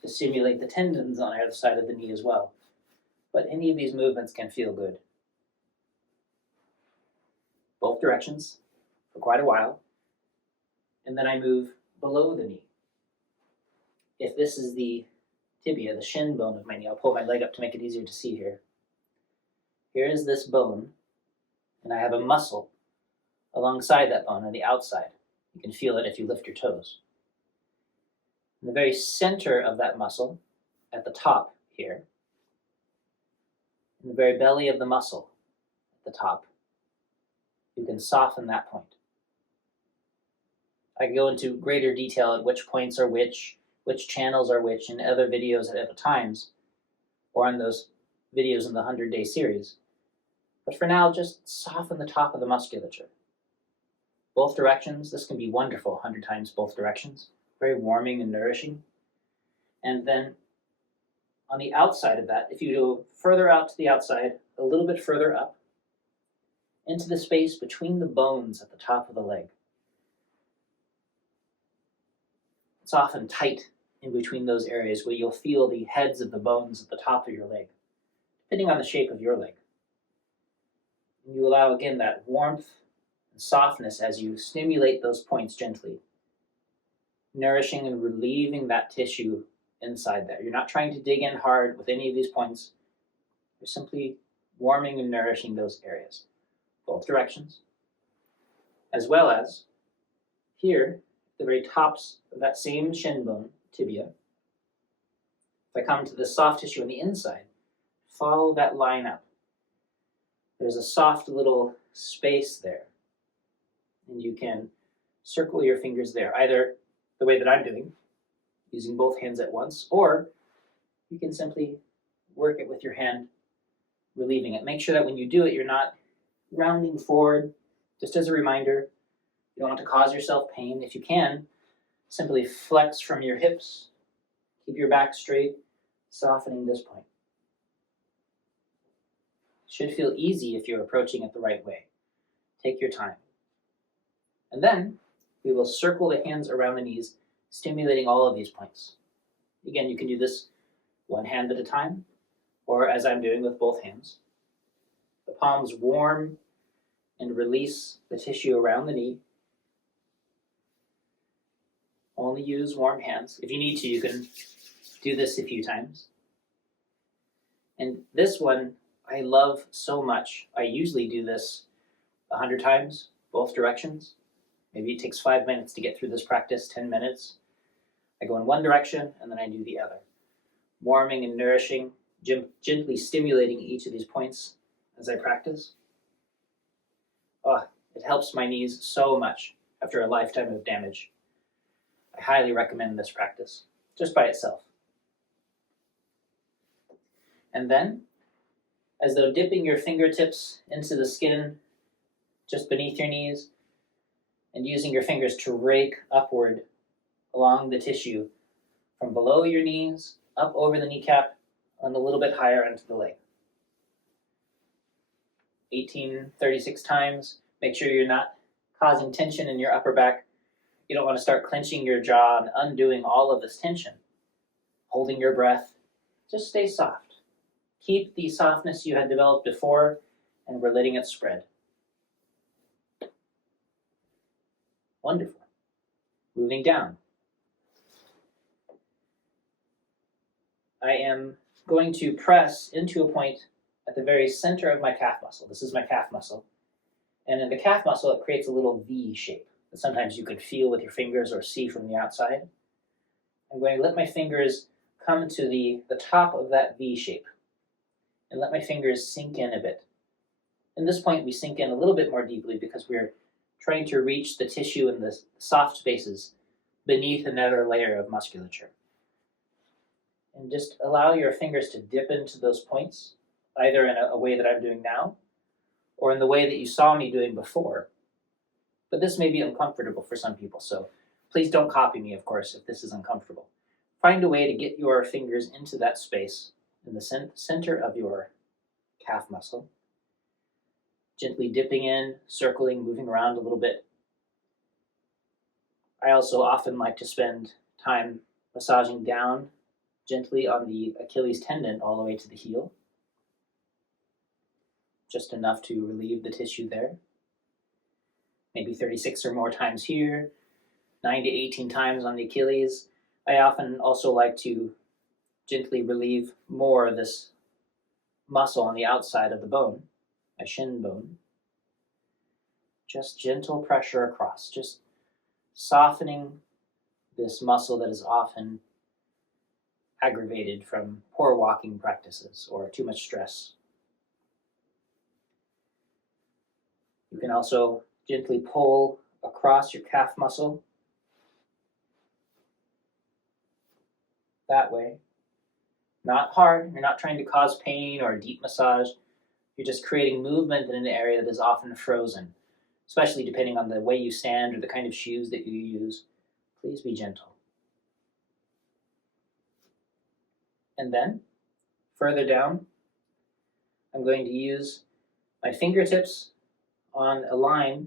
to stimulate the tendons on either side of the knee as well. But any of these movements can feel good. Both directions for quite a while. And then I move below the knee. If this is the tibia, the shin bone of my knee, I'll pull my leg up to make it easier to see here. Here is this bone, and I have a muscle alongside that bone on the outside. You can feel it if you lift your toes. In the very center of that muscle, at the top here, in the very belly of the muscle at the top, you can soften that point. I can go into greater detail at which points are which channels are which in other videos at other times, or on those videos in the 100-day series. But for now, just soften the top of the musculature. Both directions, this can be wonderful 100 times both directions. Very warming and nourishing. And then on the outside of that, if you go further out to the outside, a little bit further up, into the space between the bones at the top of the leg. It's often tight in between those areas where you'll feel the heads of the bones at the top of your leg, depending on the shape of your leg. And you allow, again, that warmth and softness as you stimulate those points gently, nourishing and relieving that tissue inside there. You're not trying to dig in hard with any of these points. You're simply warming and nourishing those areas, both directions, as well as here, the very tops of that same shin bone, tibia. If I come to the soft tissue on the inside, follow that line up. There's a soft little space there, and you can circle your fingers there, either the way that I'm doing, using both hands at once, or you can simply work it with your hand, relieving it. Make sure that when you do it, you're not rounding forward. Just as a reminder, you don't want to cause yourself pain. If you can, simply flex from your hips, keep your back straight, softening this point. It should feel easy if you're approaching it the right way. Take your time. And then we will circle the hands around the knees, stimulating all of these points. Again, you can do this one hand at a time, or as I'm doing with both hands. The palms warm and release the tissue around the knee. Only use warm hands. If you need to, you can do this a few times. And this one I love so much. I usually do this 100 times, both directions. Maybe it takes 5 minutes to get through this practice, 10 minutes. I go in one direction and then I do the other. Warming and nourishing, gently stimulating each of these points as I practice. Oh, it helps my knees so much after a lifetime of damage. I highly recommend this practice, just by itself. And then, as though dipping your fingertips into the skin just beneath your knees and using your fingers to rake upward along the tissue from below your knees, up over the kneecap, and a little bit higher into the leg. 36 times. Make sure you're not causing tension in your upper back. You don't want to start clenching your jaw and undoing all of this tension. Holding your breath. Just stay soft. Keep the softness you had developed before, and we're letting it spread. Wonderful. Moving down. I am going to press into a point at the very center of my calf muscle. This is my calf muscle. And in the calf muscle, it creates a little V shape that sometimes you can feel with your fingers or see from the outside. I'm going to let my fingers come to the top of that V shape and let my fingers sink in a bit. At this point, we sink in a little bit more deeply because we're trying to reach the tissue in the soft spaces beneath another layer of musculature. And just allow your fingers to dip into those points, either in a way that I'm doing now, or in the way that you saw me doing before. But this may be uncomfortable for some people, so please don't copy me, of course, if this is uncomfortable. Find a way to get your fingers into that space in the center of your calf muscle. Gently dipping in, circling, moving around a little bit. I also often like to spend time massaging down gently on the Achilles tendon all the way to the heel. Just enough to relieve the tissue there. Maybe 36 or more times here, 9 to 18 times on the Achilles. I often also like to gently relieve more of this muscle on the outside of the bone, my shin bone. Just gentle pressure across, just softening this muscle that is often aggravated from poor walking practices or too much stress. You can also gently pull across your calf muscle that way. Not hard, you're not trying to cause pain or deep massage. You're just creating movement in an area that is often frozen, especially depending on the way you stand or the kind of shoes that you use. Please be gentle. And then, further down, I'm going to use my fingertips on a line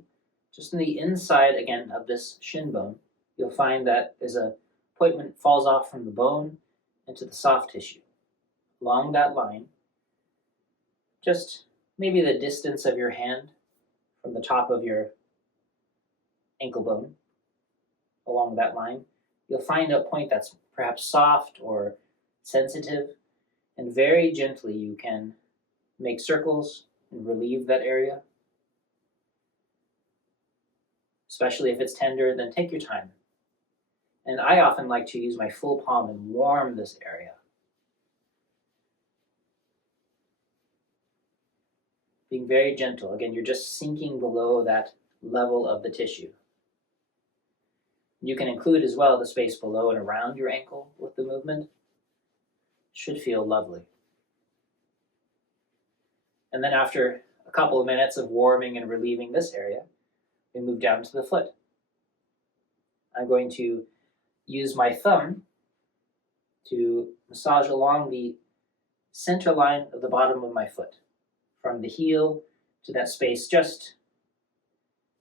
just in the inside, again, of this shin bone. You'll find that as a appointment falls off from the bone into the soft tissue. Along that line, just maybe the distance of your hand from the top of your ankle bone, along that line, you'll find a point that's perhaps soft or sensitive, and very gently you can make circles and relieve that area. Especially if it's tender, then take your time. And I often like to use my full palm and warm this area. Being very gentle. Again, you're just sinking below that level of the tissue. You can include as well the space below and around your ankle with the movement. Should feel lovely. And then after a couple of minutes of warming and relieving this area, we move down to the foot. I'm going to use my thumb to massage along the center line of the bottom of my foot, from the heel to that space just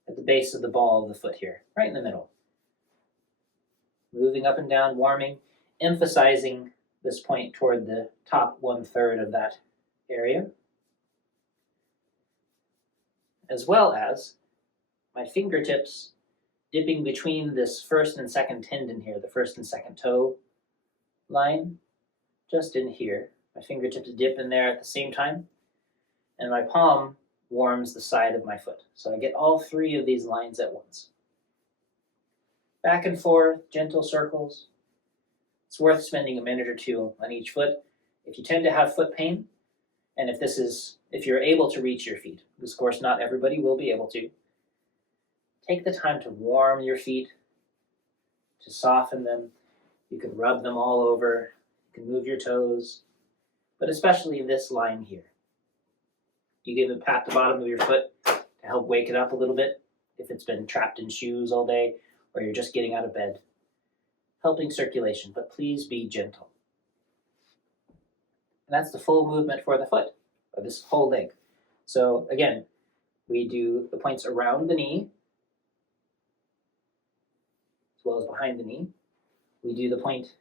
at the base of the ball of the foot here, right in the middle. Moving up and down, warming, emphasizing this point toward the top 1/3 of that area, as well as my fingertips dipping between this first and second tendon here, the first and second toe line, just in here. My fingertips dip in there at the same time, and my palm warms the side of my foot. So I get all 3 of these lines at once. Back and forth, gentle circles. It's worth spending a minute or 2 on each foot. If you tend to have foot pain, and if you're able to reach your feet, because of course not everybody will be able to, take the time to warm your feet, to soften them. You can rub them all over, you can move your toes, but especially this line here. You can even pat the bottom of your foot to help wake it up a little bit if it's been trapped in shoes all day or you're just getting out of bed. Helping circulation, but please be gentle. And that's the full movement for the foot, or this whole leg. So again, we do the points around the knee, as well as behind the knee. We do the point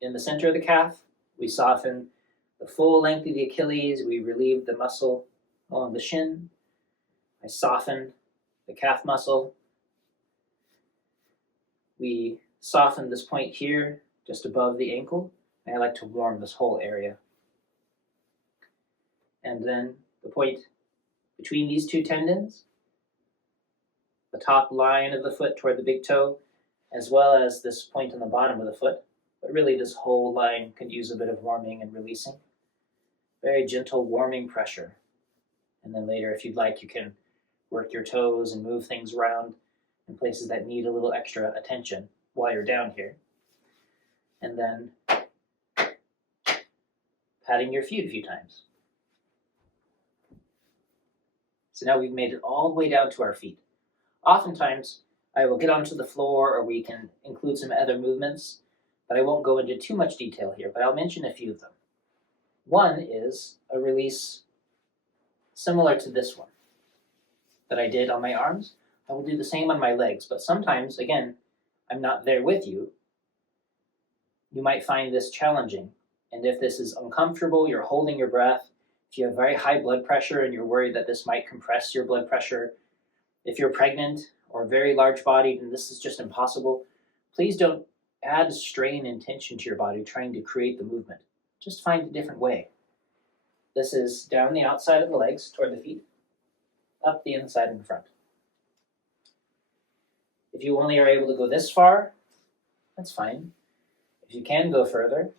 in the center of the calf. We soften the full length of the Achilles. We relieve the muscle along the shin. I soften the calf muscle. We soften this point here, just above the ankle. And I like to warm this whole area. And then the point between these 2 tendons, the top line of the foot toward the big toe, as well as this point on the bottom of the foot. But really this whole line could use a bit of warming and releasing. Very gentle warming pressure. And then later, if you'd like, you can work your toes and move things around in places that need a little extra attention while you're down here. And then patting your feet a few times. So now we've made it all the way down to our feet. Oftentimes, I will get onto the floor, or we can include some other movements, but I won't go into too much detail here, but I'll mention a few of them. One is a release similar to this one that I did on my arms. I will do the same on my legs, but sometimes, again, I'm not there with you. You might find this challenging, and if this is uncomfortable, you're holding your breath, if you have very high blood pressure and you're worried that this might compress your blood pressure, if you're pregnant or very large-bodied and this is just impossible, please don't add strain and tension to your body trying to create the movement. Just find a different way. This is down the outside of the legs toward the feet, up the inside and front. If you only are able to go this far, that's fine. If you can go further,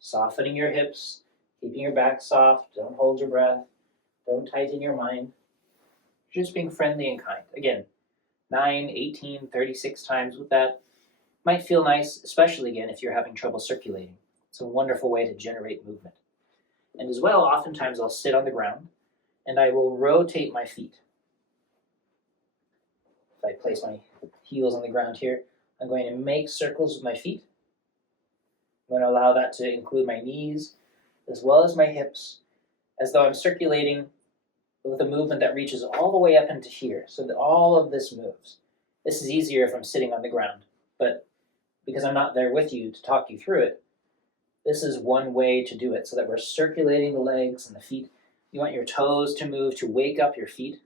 softening your hips, keeping your back soft, don't hold your breath, don't tighten your mind. Just being friendly and kind. Again, 9, 18, 36 times with that. Might feel nice, especially again if you're having trouble circulating. It's a wonderful way to generate movement. And as well, oftentimes I'll sit on the ground and I will rotate my feet. If I place my heels on the ground here, I'm going to make circles with my feet. I'm going to allow that to include my knees as well as my hips, as though I'm circulating with a movement that reaches all the way up into here, so that all of this moves. This is easier if I'm sitting on the ground, but because I'm not there with you to talk you through it, this is one way to do it, so that we're circulating the legs and the feet. You want your toes to move to wake up your feet.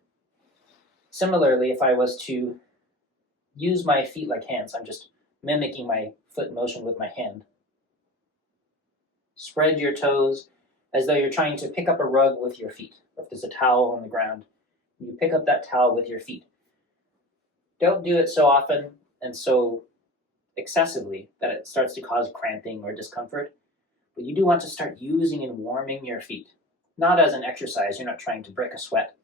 Similarly, if I was to use my feet like hands, I'm just mimicking my foot motion with my hand. Spread your toes as though you're trying to pick up a rug with your feet, or if there's a towel on the ground, you pick up that towel with your feet. Don't do it so often and so excessively that it starts to cause cramping or discomfort, but you do want to start using and warming your feet. Not as an exercise, you're not trying to break a sweat,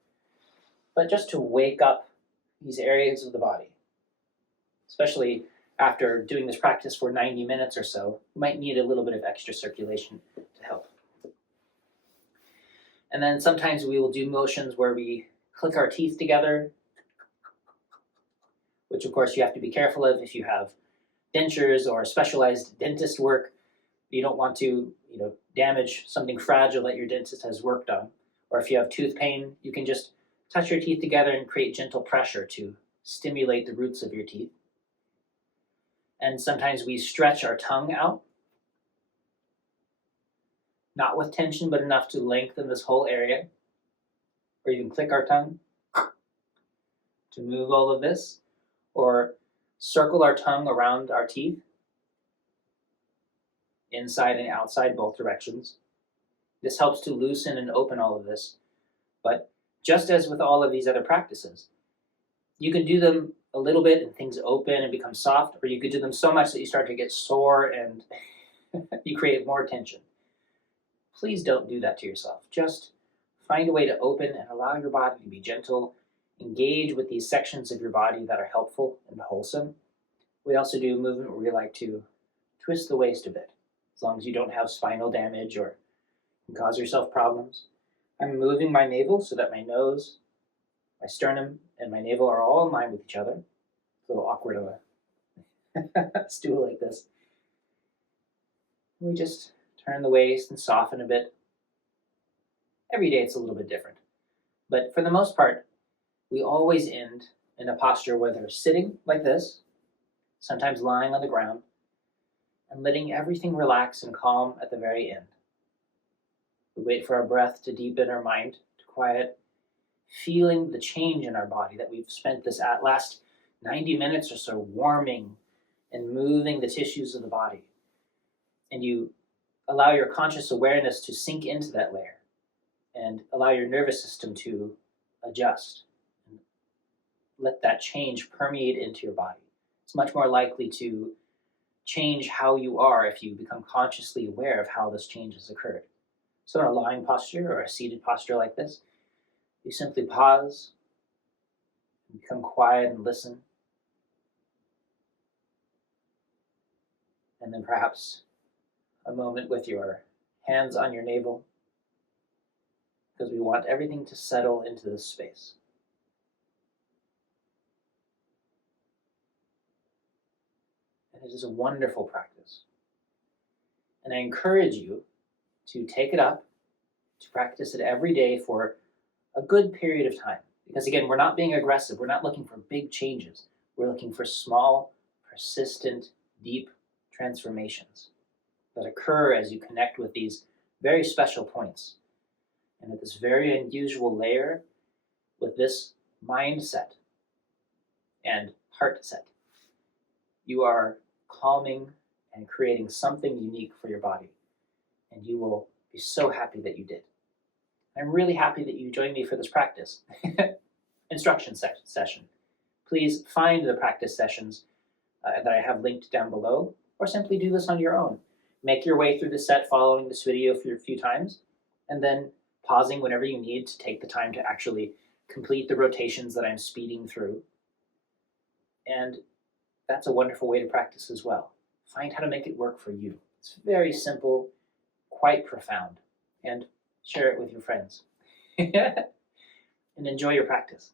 but just to wake up these areas of the body. Especially after doing this practice for 90 minutes or so, you might need a little bit of extra circulation to help. And then sometimes we will do motions where we click our teeth together, which of course you have to be careful of if you have dentures or specialized dentist work. You don't want to, damage something fragile that your dentist has worked on. Or if you have tooth pain, you can just touch your teeth together and create gentle pressure to stimulate the roots of your teeth. And sometimes we stretch our tongue out, not with tension, but enough to lengthen this whole area, or even click our tongue to move all of this, or circle our tongue around our teeth, inside and outside, both directions. This helps to loosen and open all of this. But just as with all of these other practices, you can do them a little bit and things open and become soft, or you could do them so much that you start to get sore and you create more tension. Please don't do that to yourself. Just find a way to open and allow your body to be gentle. Engage with these sections of your body that are helpful and wholesome. We also do a movement where we like to twist the waist a bit, as long as you don't have spinal damage or can cause yourself problems. I'm moving my navel so that my nose, my sternum, and my navel are all in line with each other. It's a little awkward of a stool like this. We just turn the waist and soften a bit. Every day it's a little bit different. But for the most part, we always end in a posture where they're sitting like this, sometimes lying on the ground, and letting everything relax and calm at the very end. We wait for our breath to deepen, our mind to quiet, feeling the change in our body that we've spent this last 90 minutes or so warming and moving the tissues of the body. And you allow your conscious awareness to sink into that layer and allow your nervous system to adjust. And let that change permeate into your body. It's much more likely to change how you are if you become consciously aware of how this change has occurred. So in a lying posture or a seated posture like this, you simply pause, become quiet and listen. And then perhaps a moment with your hands on your navel, because we want everything to settle into this space. And it is a wonderful practice. And I encourage you to take it up, to practice it every day for a good period of time. Because again, we're not being aggressive. We're not looking for big changes. We're looking for small, persistent, deep transformations that occur as you connect with these very special points. And at this very unusual layer with this mindset and heart set, you are calming and creating something unique for your body. And you will be so happy that you did. I'm really happy that you joined me for this practice instruction session. Please find the practice sessions that I have linked down below, or simply do this on your own. Make your way through the set following this video for a few times, and then pausing whenever you need to take the time to actually complete the rotations that I'm speeding through. And that's a wonderful way to practice as well. Find how to make it work for you. It's very simple, quite profound, and share it with your friends. And enjoy your practice.